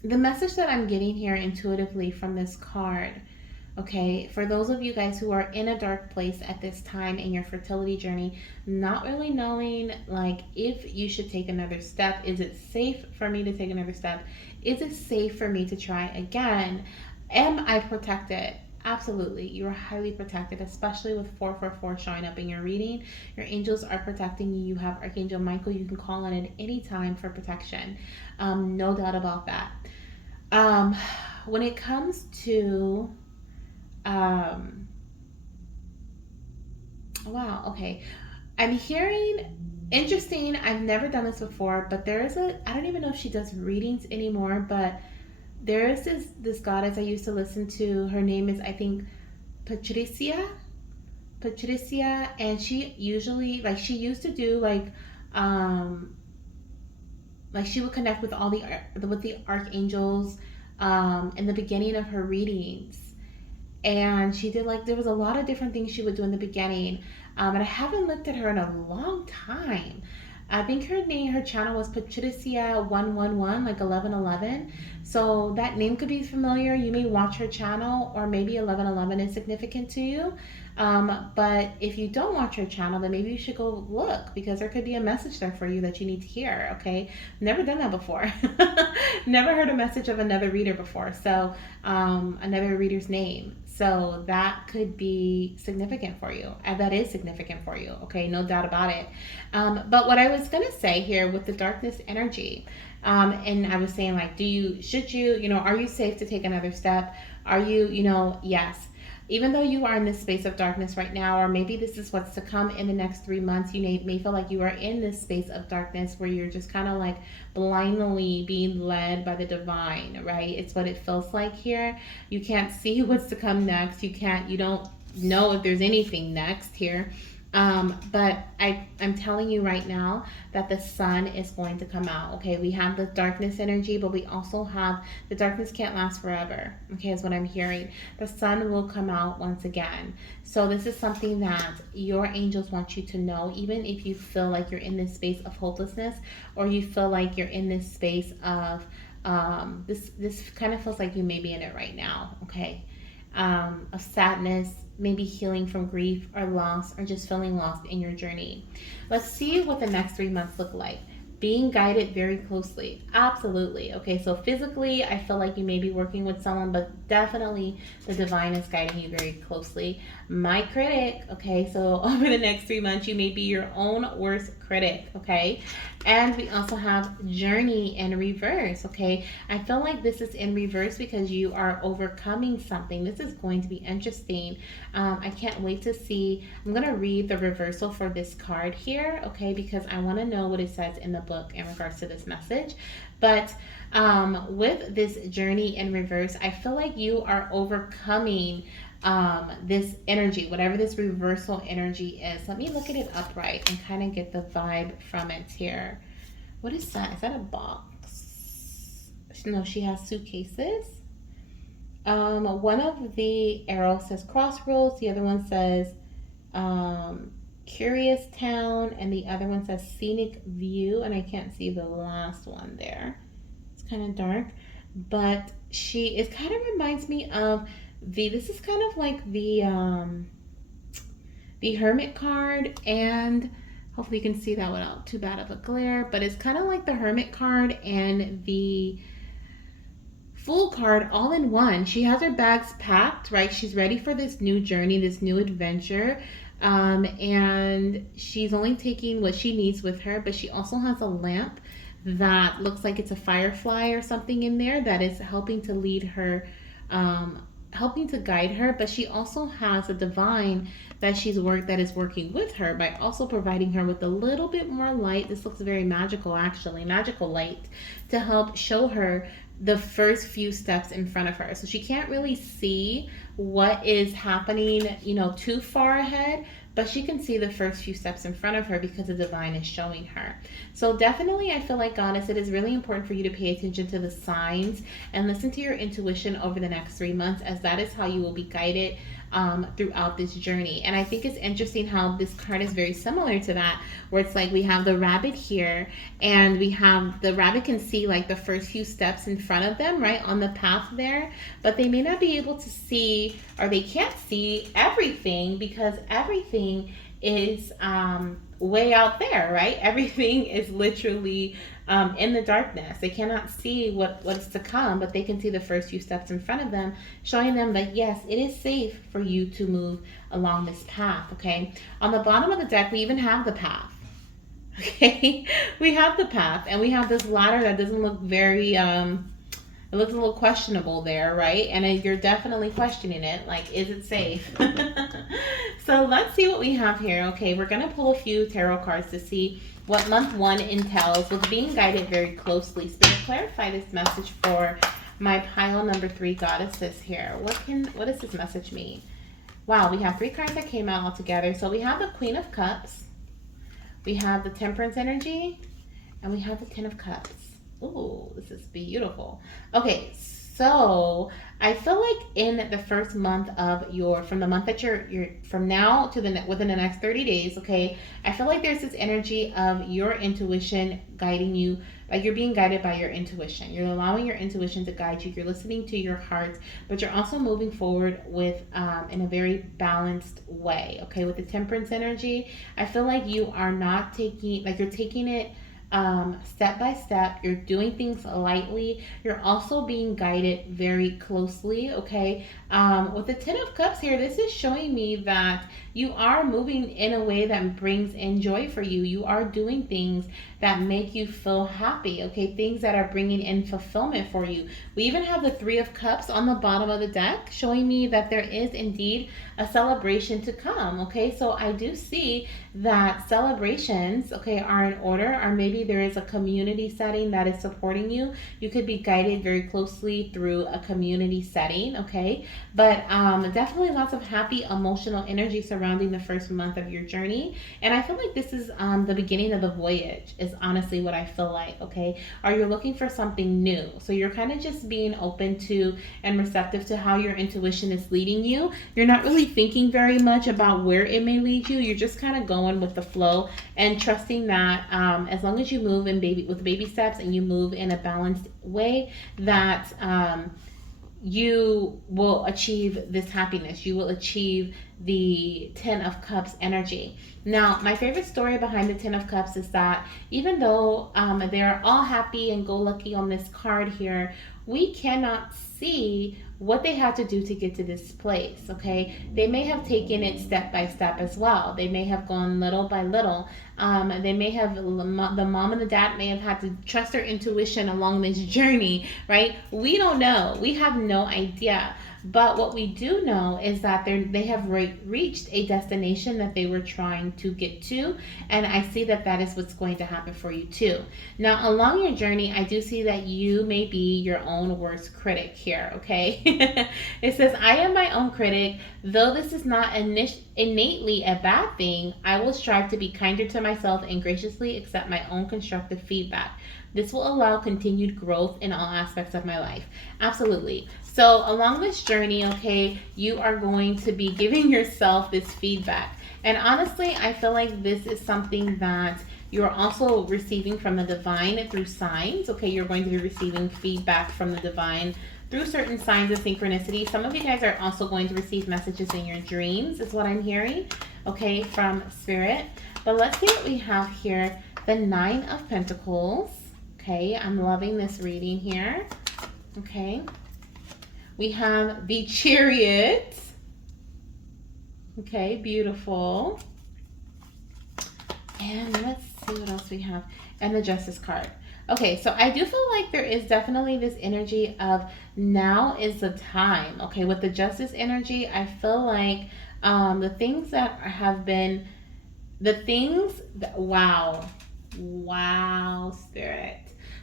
The message that I'm getting here intuitively from this card, okay, for those of you guys who are in a dark place at this time in your fertility journey, not really knowing like if you should take another step. Is it safe for me to take another step? Is it safe for me to try again? Am I protected? Absolutely. You're highly protected, especially with 444 showing up in your reading. Your angels are protecting you. You have Archangel Michael you can call on at any time for protection. No doubt about that. When it comes to wow, okay. I'm hearing, interesting, I've never done this before, but I don't even know if she does readings anymore, but there is this goddess I used to listen to. Her name is, I think, Patricia, and she usually, like, she used to do like she would connect with the archangels in the beginning of her readings. And she did, like, there was a lot of different things she would do in the beginning. And I haven't looked at her in a long time. I think her channel was Patricia 111, like 1111. So that name could be familiar. You may watch her channel, or maybe 1111 is significant to you. But if you don't watch her channel, then maybe you should go look, because there could be a message there for you that you need to hear. Okay, never done that before. Never heard a message of another reader before. So another reader's name. So that could be significant for you. And that is significant for you. Okay, no doubt about it. But what I was going to say here with the darkness energy, and I was saying, like, should you, are you safe to take another step? Are you, yes. Even though you are in this space of darkness right now, or maybe this is what's to come in the next 3 months, you may feel like you are in this space of darkness where you're just kind of like blindly being led by the divine, right? It's what it feels like here. You can't see what's to come next. You don't know if there's anything next here. But I'm telling you right now that the sun is going to come out. Okay, we have the darkness energy, but we also have the darkness can't last forever. Okay, is what I'm hearing. The sun will come out once again. So this is something that your angels want you to know, even if you feel like you're in this space of hopelessness, or you feel like you're in this space of this kind of feels like you may be in it right now. Okay, of sadness, maybe healing from grief or loss, or just feeling lost in your journey. Let's see what the next 3 months look like. Being guided very closely. Absolutely. Okay, so physically, I feel like you may be working with someone, but definitely the divine is guiding you very closely. My critic, okay, so over the next 3 months, you may be your own worst critic, okay? And we also have journey in reverse, okay? I feel like this is in reverse because you are overcoming something. This is going to be interesting. I can't wait to see. I'm going to read the reversal for this card here, okay? Because I want to know what it says in the book in regards to this message. But with this journey in reverse, I feel like you are overcoming this energy, whatever this reversal energy is. Let me look at it upright and kind of get the vibe from it here. What is that? Is that a box? No, she has suitcases. One of the arrows says crossroads, the other one says curious town, and the other one says scenic view, and I can't see the last one there. It's kind of dark, but it kind of reminds me of this is kind of like the Hermit card, and hopefully you can see that without too bad of a glare, but it's kind of like the Hermit card and the Fool card all in one. She has her bags packed, right? She's ready for this new journey, this new adventure. And she's only taking what she needs with her, but she also has a lamp that looks like it's a firefly or something in there that is helping to lead her, helping to guide her. But she also has a divine that is working with her by also providing her with a little bit more light. This looks very magical, actually, magical light, to help show her the first few steps in front of her. So she can't really see what is happening, too far ahead, but she can see the first few steps in front of her because the divine is showing her. So definitely, I feel like, Goddess, it is really important for you to pay attention to the signs and listen to your intuition over the next 3 months, as that is how you will be guided throughout this journey. And I think it's interesting how this card is very similar to that, where it's like we have the rabbit here, and we have the rabbit can see like the first few steps in front of them, right, on the path there, but they may not be able to see, or they can't see everything, because everything is way out there, right? Everything is literally in the darkness. They cannot see what's to come, but they can see the first few steps in front of them, showing them that yes, it is safe for you to move along this path. Okay, on the bottom of the deck, we even have the path. Okay, we have the path, and we have this ladder that doesn't look very it looks a little questionable there, right? And you're definitely questioning it, like, is it safe? So let's see what we have here. Okay, we're gonna pull a few tarot cards to see what month 1 entails with being guided very closely. Spirit, clarify this message for my pile number 3 goddesses here. What does this message mean? Wow, we have 3 cards that came out all together. So we have the Queen of Cups, we have the Temperance energy, and we have the Ten of Cups. Ooh, this is beautiful. Okay, So I feel like in the first month of from the month that you're from now to within the next 30 days, okay, I feel like there's this energy of your intuition guiding you, like you're being guided by your intuition. You're allowing your intuition to guide you. You're listening to your heart, but you're also moving forward with in a very balanced way, okay? With the temperance energy, I feel like you are not taking, like you're taking it step by step. You're doing things lightly. You're also being guided very closely, okay? With the Ten of Cups here, this is showing me that you are moving in a way that brings in joy for you. You are doing things that make you feel happy, okay? Things that are bringing in fulfillment for you. We even have the Three of Cups on the bottom of the deck, showing me that there is indeed a celebration to come, okay? So I do see that celebrations, okay, are in order, or maybe there is a community setting that is supporting you. You could be guided very closely through a community setting, okay? But definitely lots of happy emotional energy surrounding the first month of your journey. And I feel like this is the beginning of the voyage, is honestly what I feel like, okay? Or you're looking for something new. So you're kind of just being open to and receptive to how your intuition is leading you. You're not really thinking very much about where it may lead you. You're just kind of going with the flow and trusting that as long as you move with baby steps and you move in a balanced way, that you will achieve this happiness. You will achieve the Ten of Cups energy. Now, my favorite story behind the Ten of Cups is that even though they're all happy and go lucky on this card here, we cannot see what they had to do to get to this place, okay? They may have taken it step by step as well. They may have gone little by little. They may have, the mom and the dad may have had to trust their intuition along this journey, right? We don't know. We have no idea. But what we do know is that they have reached a destination that they were trying to get to. And I see that that is what's going to happen for you too. Now, along your journey, I do see that you may be your own worst critic here, okay? It says, I am my own critic. Though this is not innately a bad thing, I will strive to be kinder to myself and graciously accept my own constructive feedback. This will allow continued growth in all aspects of my life. Absolutely. So along this journey, okay, you are going to be giving yourself this feedback. And honestly, I feel like this is something that you're also receiving from the divine through signs. Okay, you're going to be receiving feedback from the divine through certain signs of synchronicity. Some of you guys are also going to receive messages in your dreams, is what I'm hearing, okay, from Spirit. But let's see what we have here. The Nine of Pentacles. Okay, I'm loving this reading here. Okay. We have the Chariot. Okay, beautiful. And let's see what else we have. And the Justice card. Okay, so I do feel like there is definitely this energy of now is the time. Okay, with the Justice energy, I feel like the things that have been, wow, Spirit.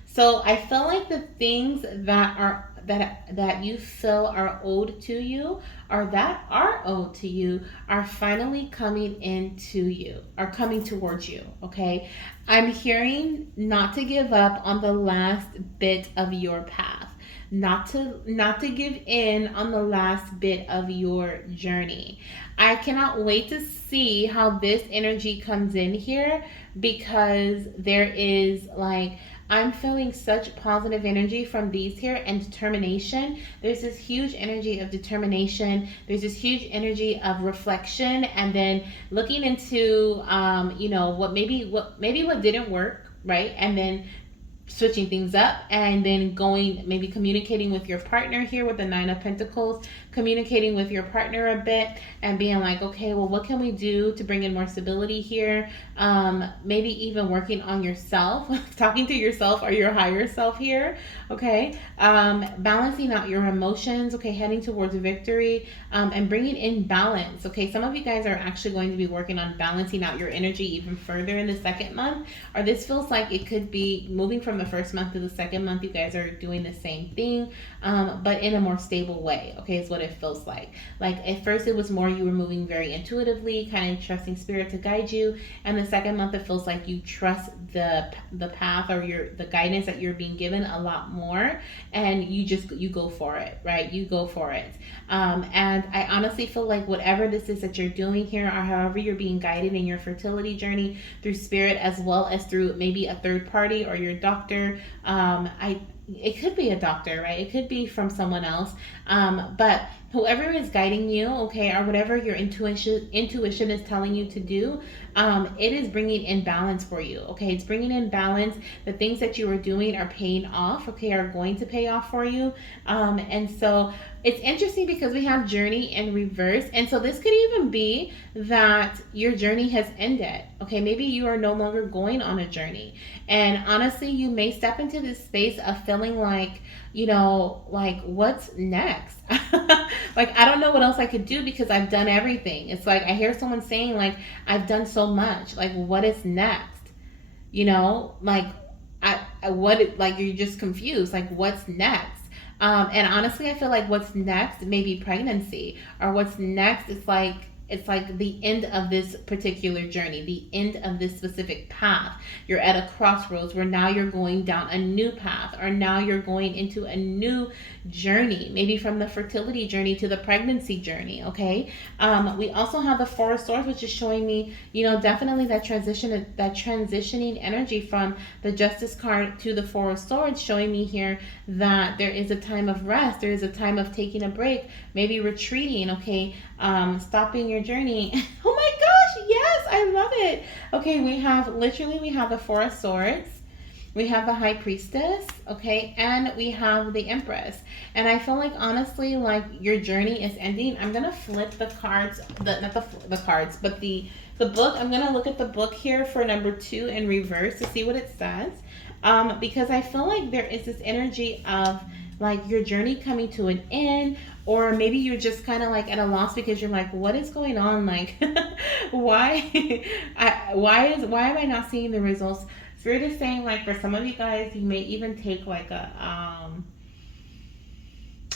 So I feel like the things that you feel are owed to you, or that are owed to you, are finally coming into you, are coming towards you, okay? I'm hearing not to give up on the last bit of your path. Not to give in on the last bit of your journey. I cannot wait to see how this energy comes in here, because there is like, I'm feeling such positive energy from these here, and determination. There's this huge energy of determination. There's this huge energy of reflection, and then looking into what didn't work, right? And then switching things up, and then maybe communicating with your partner here with the Nine of Pentacles, communicating with your partner a bit and being like, okay, well, what can we do to bring in more stability here? Maybe even working on yourself, talking to yourself or your higher self here, okay? Balancing out your emotions, okay, heading towards victory, and bringing in balance, okay? Some of you guys are actually going to be working on balancing out your energy even further in the second month, or this feels like it could be moving from from the first month to the second month, you guys are doing the same thing, but in a more stable way. Okay, is what it feels like. Like at first, it was more you were moving very intuitively, kind of trusting spirit to guide you, and the second month, it feels like you trust the path or the guidance that you're being given a lot more, and you go for it, right? You go for it. And I honestly feel like whatever this is that you're doing here, or however you're being guided in your fertility journey through spirit, as well as through maybe a third party or your doctor, it could be a doctor, right? It could be from someone else. But whoever is guiding you, okay, or whatever your intuition is telling you to do, it is bringing in balance for you. Okay, it's bringing in balance. The things that you were doing are paying off. Okay, are going to pay off for you. And so it's interesting because we have journey in reverse, and so this could even be that your journey has ended. Okay, maybe you are no longer going on a journey, and honestly, you may step into this space of feeling like, like what's next? Like I don't know what else I could do because I've done everything. It's like I hear someone saying like I've done so much. Like what is next? Like what, like you're just confused. Like what's next? And honestly, I feel like what's next may be pregnancy, or what's next is like it's like the end of this particular journey, the end of this specific path. You're at a crossroads where now you're going down a new path, or now you're going into a new journey, maybe from the fertility journey to the pregnancy journey. Okay. We also have the Four of Swords, which is showing me, definitely that transitioning energy from the Justice card to the Four of Swords, showing me here that there is a time of rest, there is a time of taking a break, maybe retreating. Okay, stopping your journey. Oh my gosh, yes, I love it. Okay, we have the Four of Swords, we have the High Priestess, okay, and we have the Empress. And I feel like honestly, like your journey is ending. I'm gonna flip the cards, not the cards, but the book. I'm gonna look at the book here for number 2 in reverse to see what it says, because I feel like there is this energy of like your journey coming to an end, or maybe you're just kind of like at a loss because you're like, what is going on? Like, why, why am I not seeing the results? Spirit is saying like for some of you guys, you may even take like a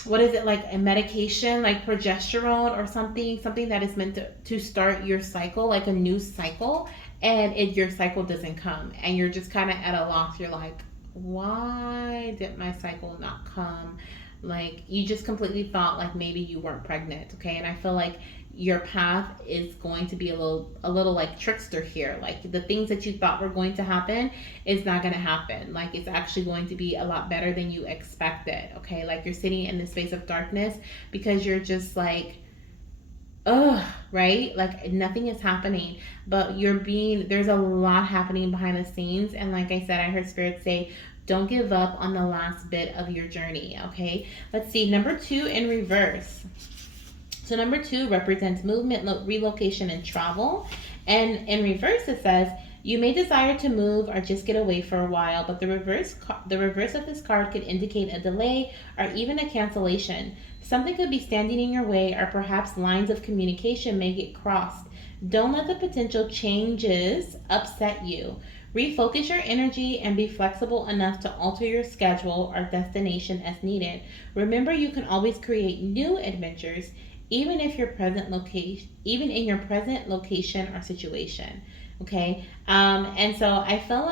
what is it, like a medication like progesterone or something that is meant to start your cycle, like a new cycle, and your cycle doesn't come, and you're just kind of at a loss. You're like, why did my cycle not come? Like you just completely thought like maybe you weren't pregnant. Okay, and I feel like your path is going to be a little like trickster here. Like the things that you thought were going to happen is not going to happen. Like it's actually going to be a lot better than you expected. Okay, like you're sitting in this space of darkness because you're just like, ugh, right? Like nothing is happening, but there's a lot happening behind the scenes. And like I said, I heard Spirit say, don't give up on the last bit of your journey. Okay, let's see, number 2 in reverse. So number 2 represents movement, relocation, and travel. And in reverse, it says, you may desire to move or just get away for a while, but the reverse of this card could indicate a delay or even a cancellation. Something could be standing in your way, or perhaps lines of communication may get crossed. Don't let the potential changes upset you. Refocus your energy and be flexible enough to alter your schedule or destination as needed. Remember, you can always create new adventures, even in your present location or situation. Okay, and so I feel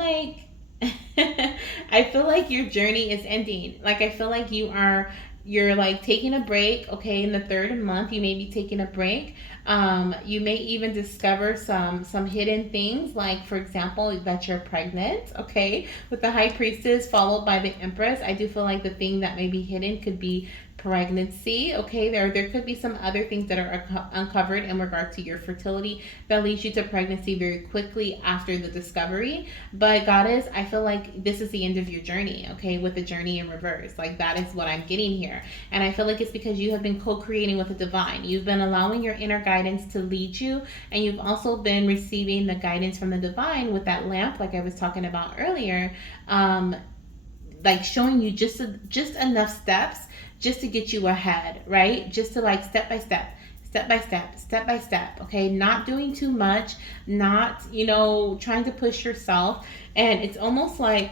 like your journey is ending. Like I feel like you're like taking a break. Okay, in the 3rd month, you may be taking a break. You may even discover some hidden things, like for example that you're pregnant. Okay, with the High Priestess followed by the Empress, I do feel like the thing that may be hidden could be pregnancy. Okay, there could be some other things that are uncovered in regard to your fertility that leads you to pregnancy very quickly after the discovery. But Goddess, I feel like this is the end of your journey. Okay, with the journey in reverse, like that is what I'm getting here. And I feel like it's because you have been co-creating with the divine. You've been allowing your inner guidance to lead you, and you've also been receiving the guidance from the divine with that lamp, like I was talking about earlier, like showing you just enough steps just to get you ahead, right? Just to like step by step, okay? Not doing too much, not, trying to push yourself. And it's almost like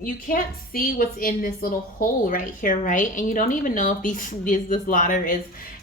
you can't see what's in this little hole right here, right? And you don't even know if this ladder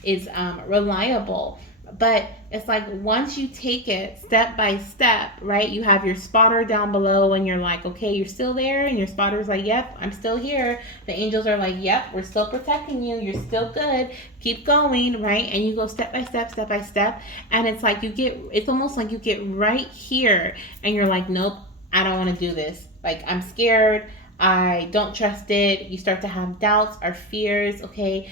is reliable. But it's like once you take it step by step, right? You have your spotter down below, and you're like, okay, you're still there, and your spotter's like, yep, I'm still here. The angels are like, yep, we're still protecting you. You're still good. Keep going, right? And you go step by step, step by step, and it's like it's almost like you get right here, and you're like, nope, I don't want to do this. Like, I'm scared. I don't trust it. You start to have doubts or fears, okay?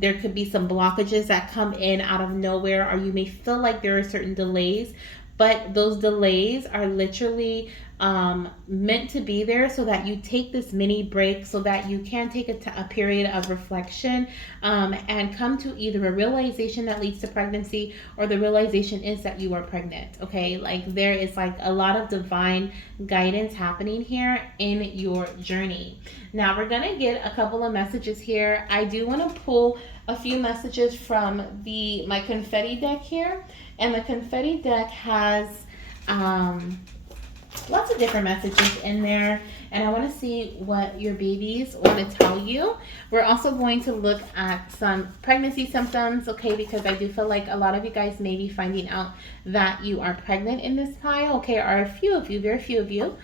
There could be some blockages that come in out of nowhere, or you may feel like there are certain delays, but those delays are literally meant to be there so that you take this mini break so that you can take a period of reflection and come to either a realization that leads to pregnancy, or the realization is that you are pregnant, okay? Like, there is like a lot of divine guidance happening here in your journey. Now we're gonna get a couple of messages here. I do want to pull a few messages from my confetti deck here, and the confetti deck has lots of different messages in there, and I want to see what your babies want to tell you. We're also going to look at some pregnancy symptoms, okay, because I do feel like a lot of you guys may be finding out that you are pregnant in this pile, okay, or a few of you, very few of you.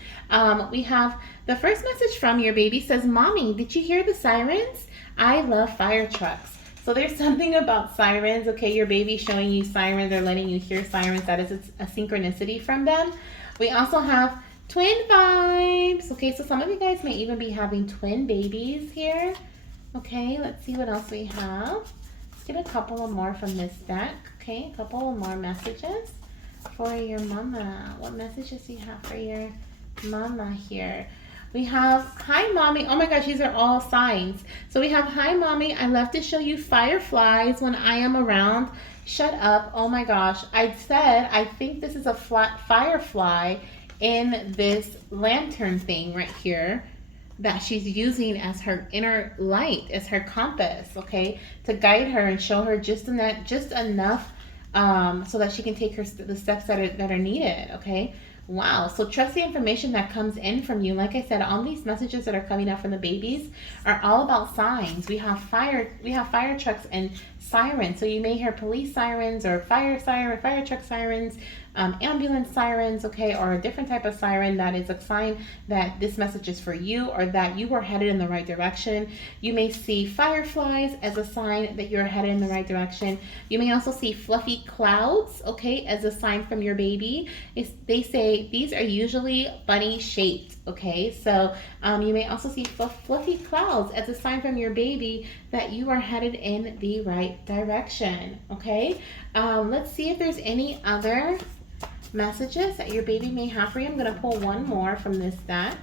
We have the first message from your baby says, Mommy, did you hear the sirens? I love fire trucks. So there's something about sirens, okay, your baby showing you sirens or letting you hear sirens, that is a synchronicity from them. We also have twin vibes. Okay, so some of you guys may even be having twin babies here. Okay, let's see what else we have. Let's get a couple of more from this deck. Okay, a couple of more messages for your mama. What messages do you have for your mama here? We have, hi mommy. Oh my gosh, these are all signs. So we have, hi mommy, I love to show you fireflies when I am around. Shut up. Oh my gosh. I said, I think this is a firefly in this lantern thing right here that she's using as her inner light, as her compass, okay, to guide her and show her just enough so that she can take the steps that are needed, okay? Wow. So trust the information that comes in from you. Like I said, all these messages that are coming out from the babies are all about signs. We have fire trucks and sirens. So you may hear police sirens or fire truck sirens, ambulance sirens, okay, or a different type of siren that is a sign that this message is for you, or that you are headed in the right direction. You may see fireflies as a sign that you're headed in the right direction. You may also see fluffy clouds, okay, as a sign from your baby. They say these are usually bunny shaped, okay, so you may also see fluffy clouds as a sign from your baby that you are headed in the right direction, okay. Let's see if there's any other messages that your baby may have for you. I'm going to pull one more from this deck.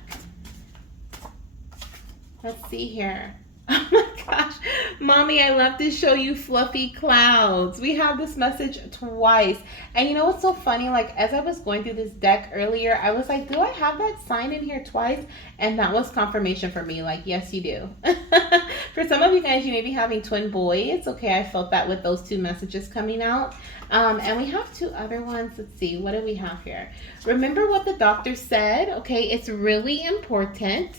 Let's see here. Oh my gosh, Mommy, I love to show you fluffy clouds. We have this message twice. And you know what's so funny? Like, as I was going through this deck earlier, I was like, do I have that sign in here twice? And that was confirmation for me. Like, yes, you do. For some of you guys, you may be having twin boys. Okay, I felt that with those two messages coming out. And we have two other ones. Let's see, what do we have here? Remember what the doctor said. Okay, it's really important.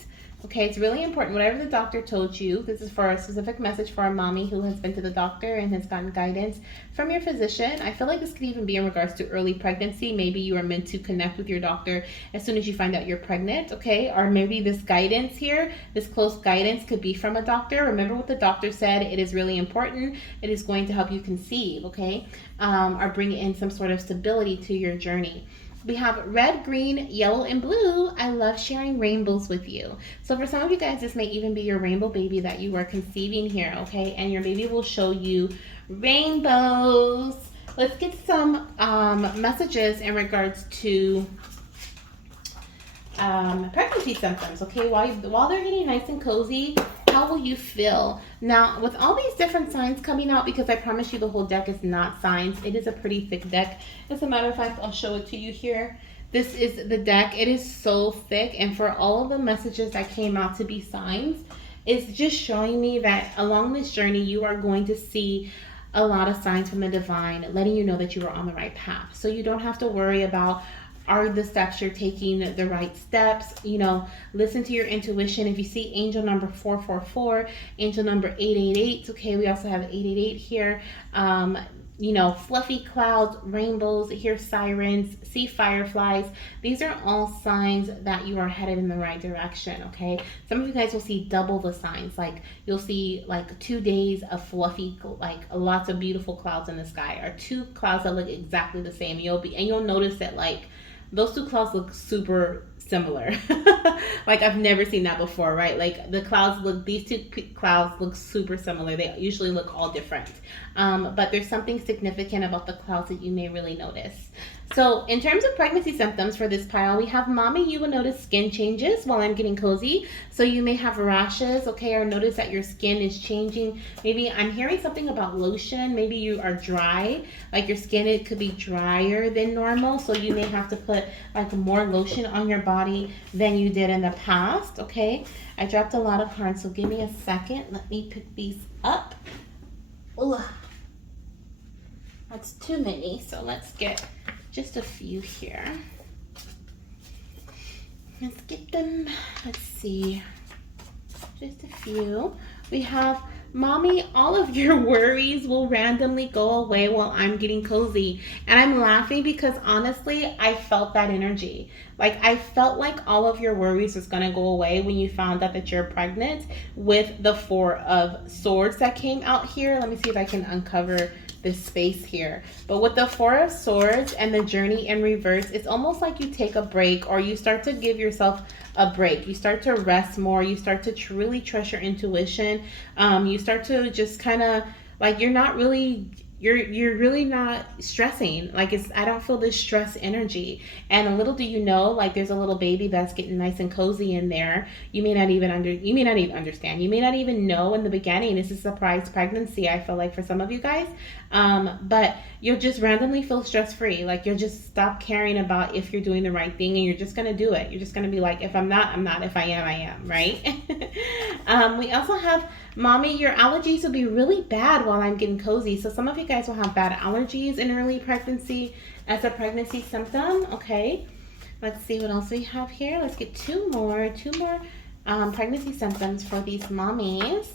Okay, it's really important. Whatever the doctor told you, this is for a specific message for a mommy who has been to the doctor and has gotten guidance from your physician. I feel like this could even be in regards to early pregnancy. Maybe you are meant to connect with your doctor as soon as you find out you're pregnant, okay? Or maybe this guidance here, this close guidance could be from a doctor. Remember what the doctor said. It is really important. It is going to help you conceive, okay? Or bring in some sort of stability to your journey. We have red, green, yellow, and blue. I love sharing rainbows with you. So for some of you guys, this may even be your rainbow baby that you are conceiving here, okay? And your baby will show you rainbows. Let's get some messages in regards to pregnancy symptoms, okay? While they're getting nice and cozy, how will you feel? Now, with all these different signs coming out, because I promise you the whole deck is not signs, it is a pretty thick deck. As a matter of fact, I'll show it to you here. This is the deck. It is so thick, and for all of the messages that came out to be signs, it's just showing me that along this journey, you are going to see a lot of signs from the divine, letting you know that you are on the right path. So you don't have to worry about Are the steps you're taking the right steps? You know, listen to your intuition. If you see angel number 444, angel number 888, okay, we also have 888 here. You know, fluffy clouds, rainbows, hear sirens, see fireflies. These are all signs that you are headed in the right direction, okay? Some of you guys will see double the signs. Like you'll see like 2 days of fluffy, like lots of beautiful clouds in the sky, or 2 clouds that look exactly the same. You'll notice that like those 2 clouds look super similar. Like I've never seen that before, right? Like these 2 clouds look super similar. They usually look all different. But there's something significant about the clouds that you may really notice. So in terms of pregnancy symptoms for this pile, we have mommy, you will notice skin changes while I'm getting cozy. So you may have rashes, okay, or notice that your skin is changing. Maybe I'm hearing something about lotion. Maybe you are dry, like your skin, it could be drier than normal. So you may have to put like more lotion on your body than you did in the past, okay? I dropped a lot of cards, so give me a second. Let me pick these up. Ugh. That's too many, so let's get just a few here. Let's get them. Let's see. Just a few. We have mommy, all of your worries will randomly go away while I'm getting cozy. And I'm laughing because honestly, I felt that energy. Like I felt like all of your worries was going to go away when you found out that you're pregnant with the 4 of Swords that came out here. Let me see if I can uncover this space here. But with the 4 of Swords and the journey in reverse, it's almost like you take a break, or you start to give yourself a break. You start to rest more. You start to really trust your intuition. You start to just kind of like you're really not stressing. Like I don't feel this stress energy. And little do you know, like there's a little baby that's getting nice and cozy in there. You may not even understand. You may not even know in the beginning. This is a surprise pregnancy, I feel like, for some of you guys. But you'll just randomly feel stress free. Like you'll just stop caring about if you're doing the right thing, and you're just gonna do it. You're just gonna be like, if I'm not, I'm not. If I am, I am, right? We also have mommy, your allergies will be really bad while I'm getting cozy. So some of you guys will have bad allergies in early pregnancy as a pregnancy symptom. Okay, let's see what else we have here. Let's get two more pregnancy symptoms for these mommies.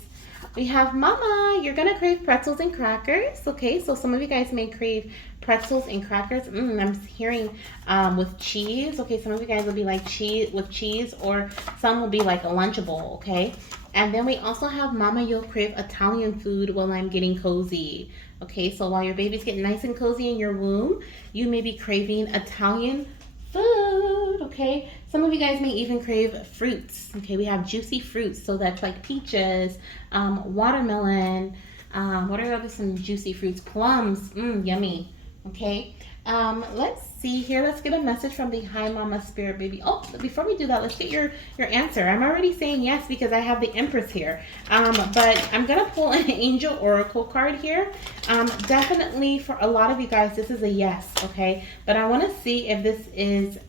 We have mama, you're gonna crave pretzels and crackers. Okay, so some of you guys may crave pretzels and crackers. I'm hearing with cheese. Okay, some of you guys will be like cheese with cheese, or some will be like a Lunchable. Okay, and then we also have mama, you'll crave Italian food while I'm getting cozy. Okay, so while your baby's getting nice and cozy in your womb, you may be craving Italian food. Okay, some of you guys may even crave fruits. Okay, we have juicy fruits, so that's like peaches, watermelon, what are some juicy fruits? Plums, yummy. Okay, let's see here. Let's get a message from the Hi Mama Spirit Baby. Oh, before we do that, let's get your answer. I'm already saying yes because I have the Empress here. But I'm gonna pull an Angel Oracle card here. Definitely for a lot of you guys, this is a yes, okay? But I want to see if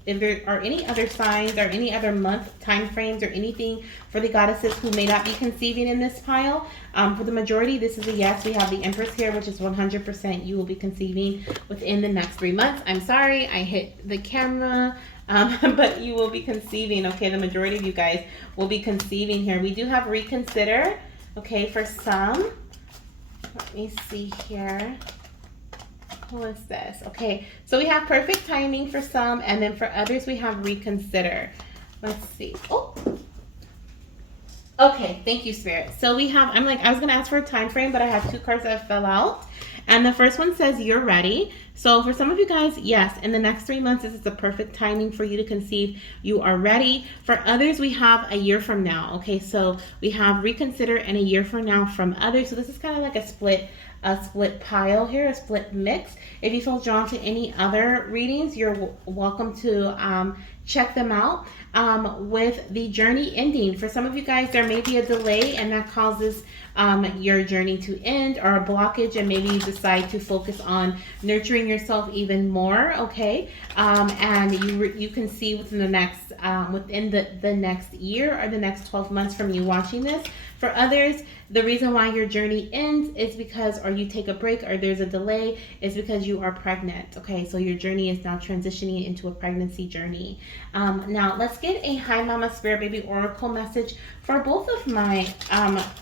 there are any other signs or any other month time frames or anything for the goddesses who may not be conceiving in this pile. For the majority, this is a yes. We have the Empress here, which is 100% you will be conceiving within the next 3 months. I'm sorry, I hit the camera, but you will be conceiving, okay? The majority of you guys will be conceiving here. We do have reconsider, okay, for some. Let me see here. Who is this? Okay, so we have perfect timing for some, and then for others, we have reconsider. Let's see. Oh. Okay, thank you, Spirit. So we have, I was going to ask for a time frame, but I have 2 cards that fell out. And the first one says, you're ready. So for some of you guys, yes, in the next 3 months, this is the perfect timing for you to conceive. You are ready. For others, we have a year from now. Okay, so we have reconsider and a year from now from others. So this is kind of like a split pile here, a split mix. If you feel drawn to any other readings, you're welcome to check them out with the journey ending. For some of you guys, there may be a delay, and that causes your journey to end, or a blockage, and maybe you decide to focus on nurturing yourself even more. Okay, and you can see within the next the next year or the next 12 months from you watching this. For others, the reason why your journey ends is because, or you take a break, or there's a delay, is because you are pregnant. Okay, so your journey is now transitioning into a pregnancy journey. Now let's get a Hi Mama Spirit Baby Oracle message for both of my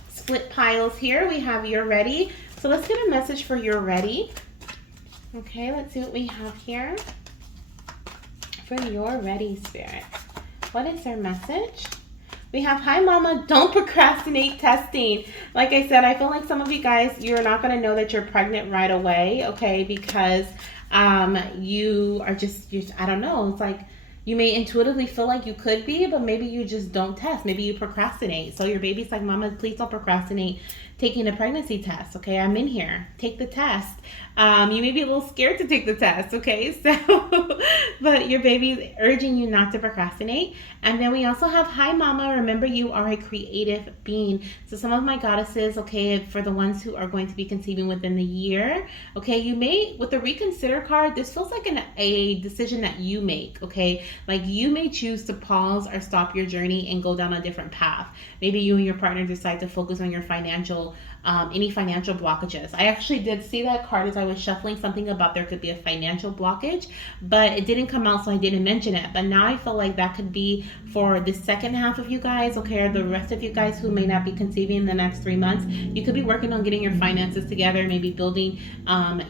split piles here. We have You're Ready. So let's get a message for You're Ready. Okay, let's see what we have here for You're Ready, Spirit. What is their message? We have, Hi Mama, don't procrastinate testing. Like I said, I feel like some of you guys, you're not going to know that you're pregnant right away, okay, because you are just, I don't know, it's like you may intuitively feel like you could be, but maybe you just don't test. Maybe you procrastinate. So your baby's like, Mama, please don't procrastinate taking a pregnancy test. Okay, I'm in here. Take the test. You may be a little scared to take the test. Okay, so, but your baby's urging you not to procrastinate. And then we also have, Hi Mama, remember you are a creative being. So some of my goddesses, okay, for the ones who are going to be conceiving within the year, okay, you may, with the reconsider card, this feels like a decision that you make, okay? Like you may choose to pause or stop your journey and go down a different path. Maybe you and your partner decide to focus on your any financial blockages. I actually did see that card as I was shuffling, something about there could be a financial blockage, but it didn't come out, so I didn't mention it. But now I feel like that could be for the second half of you guys, okay, or the rest of you guys who may not be conceiving in the next 3 months. You could be working on getting your finances together, maybe building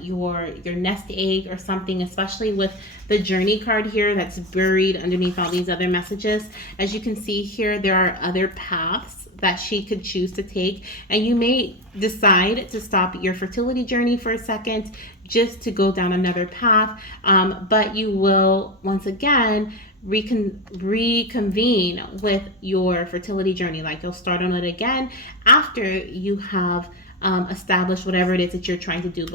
your nest egg or something, especially with the journey card here that's buried underneath all these other messages. As you can see here, there are other paths that she could choose to take, and you may decide to stop your fertility journey for a second just to go down another path, but you will once again reconvene with your fertility journey. Like you'll start on it again after you have establish whatever it is that you're trying to do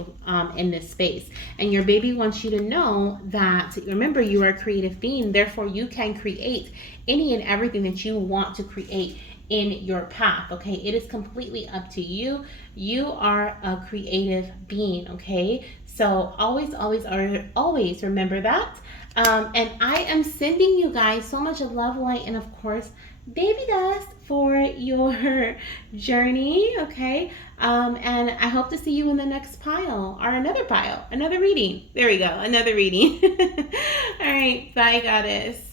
in this space. And your baby wants you to know that, remember, you are a creative being, therefore you can create any and everything that you want to create in your path. Okay, it is completely up to you. You are a creative being. Okay, so always remember that. And I am sending you guys so much love, light, and of course baby dust for your journey. Okay, and I hope to see you in the next pile, or another reading. There we go, another reading. All right, bye, goddess.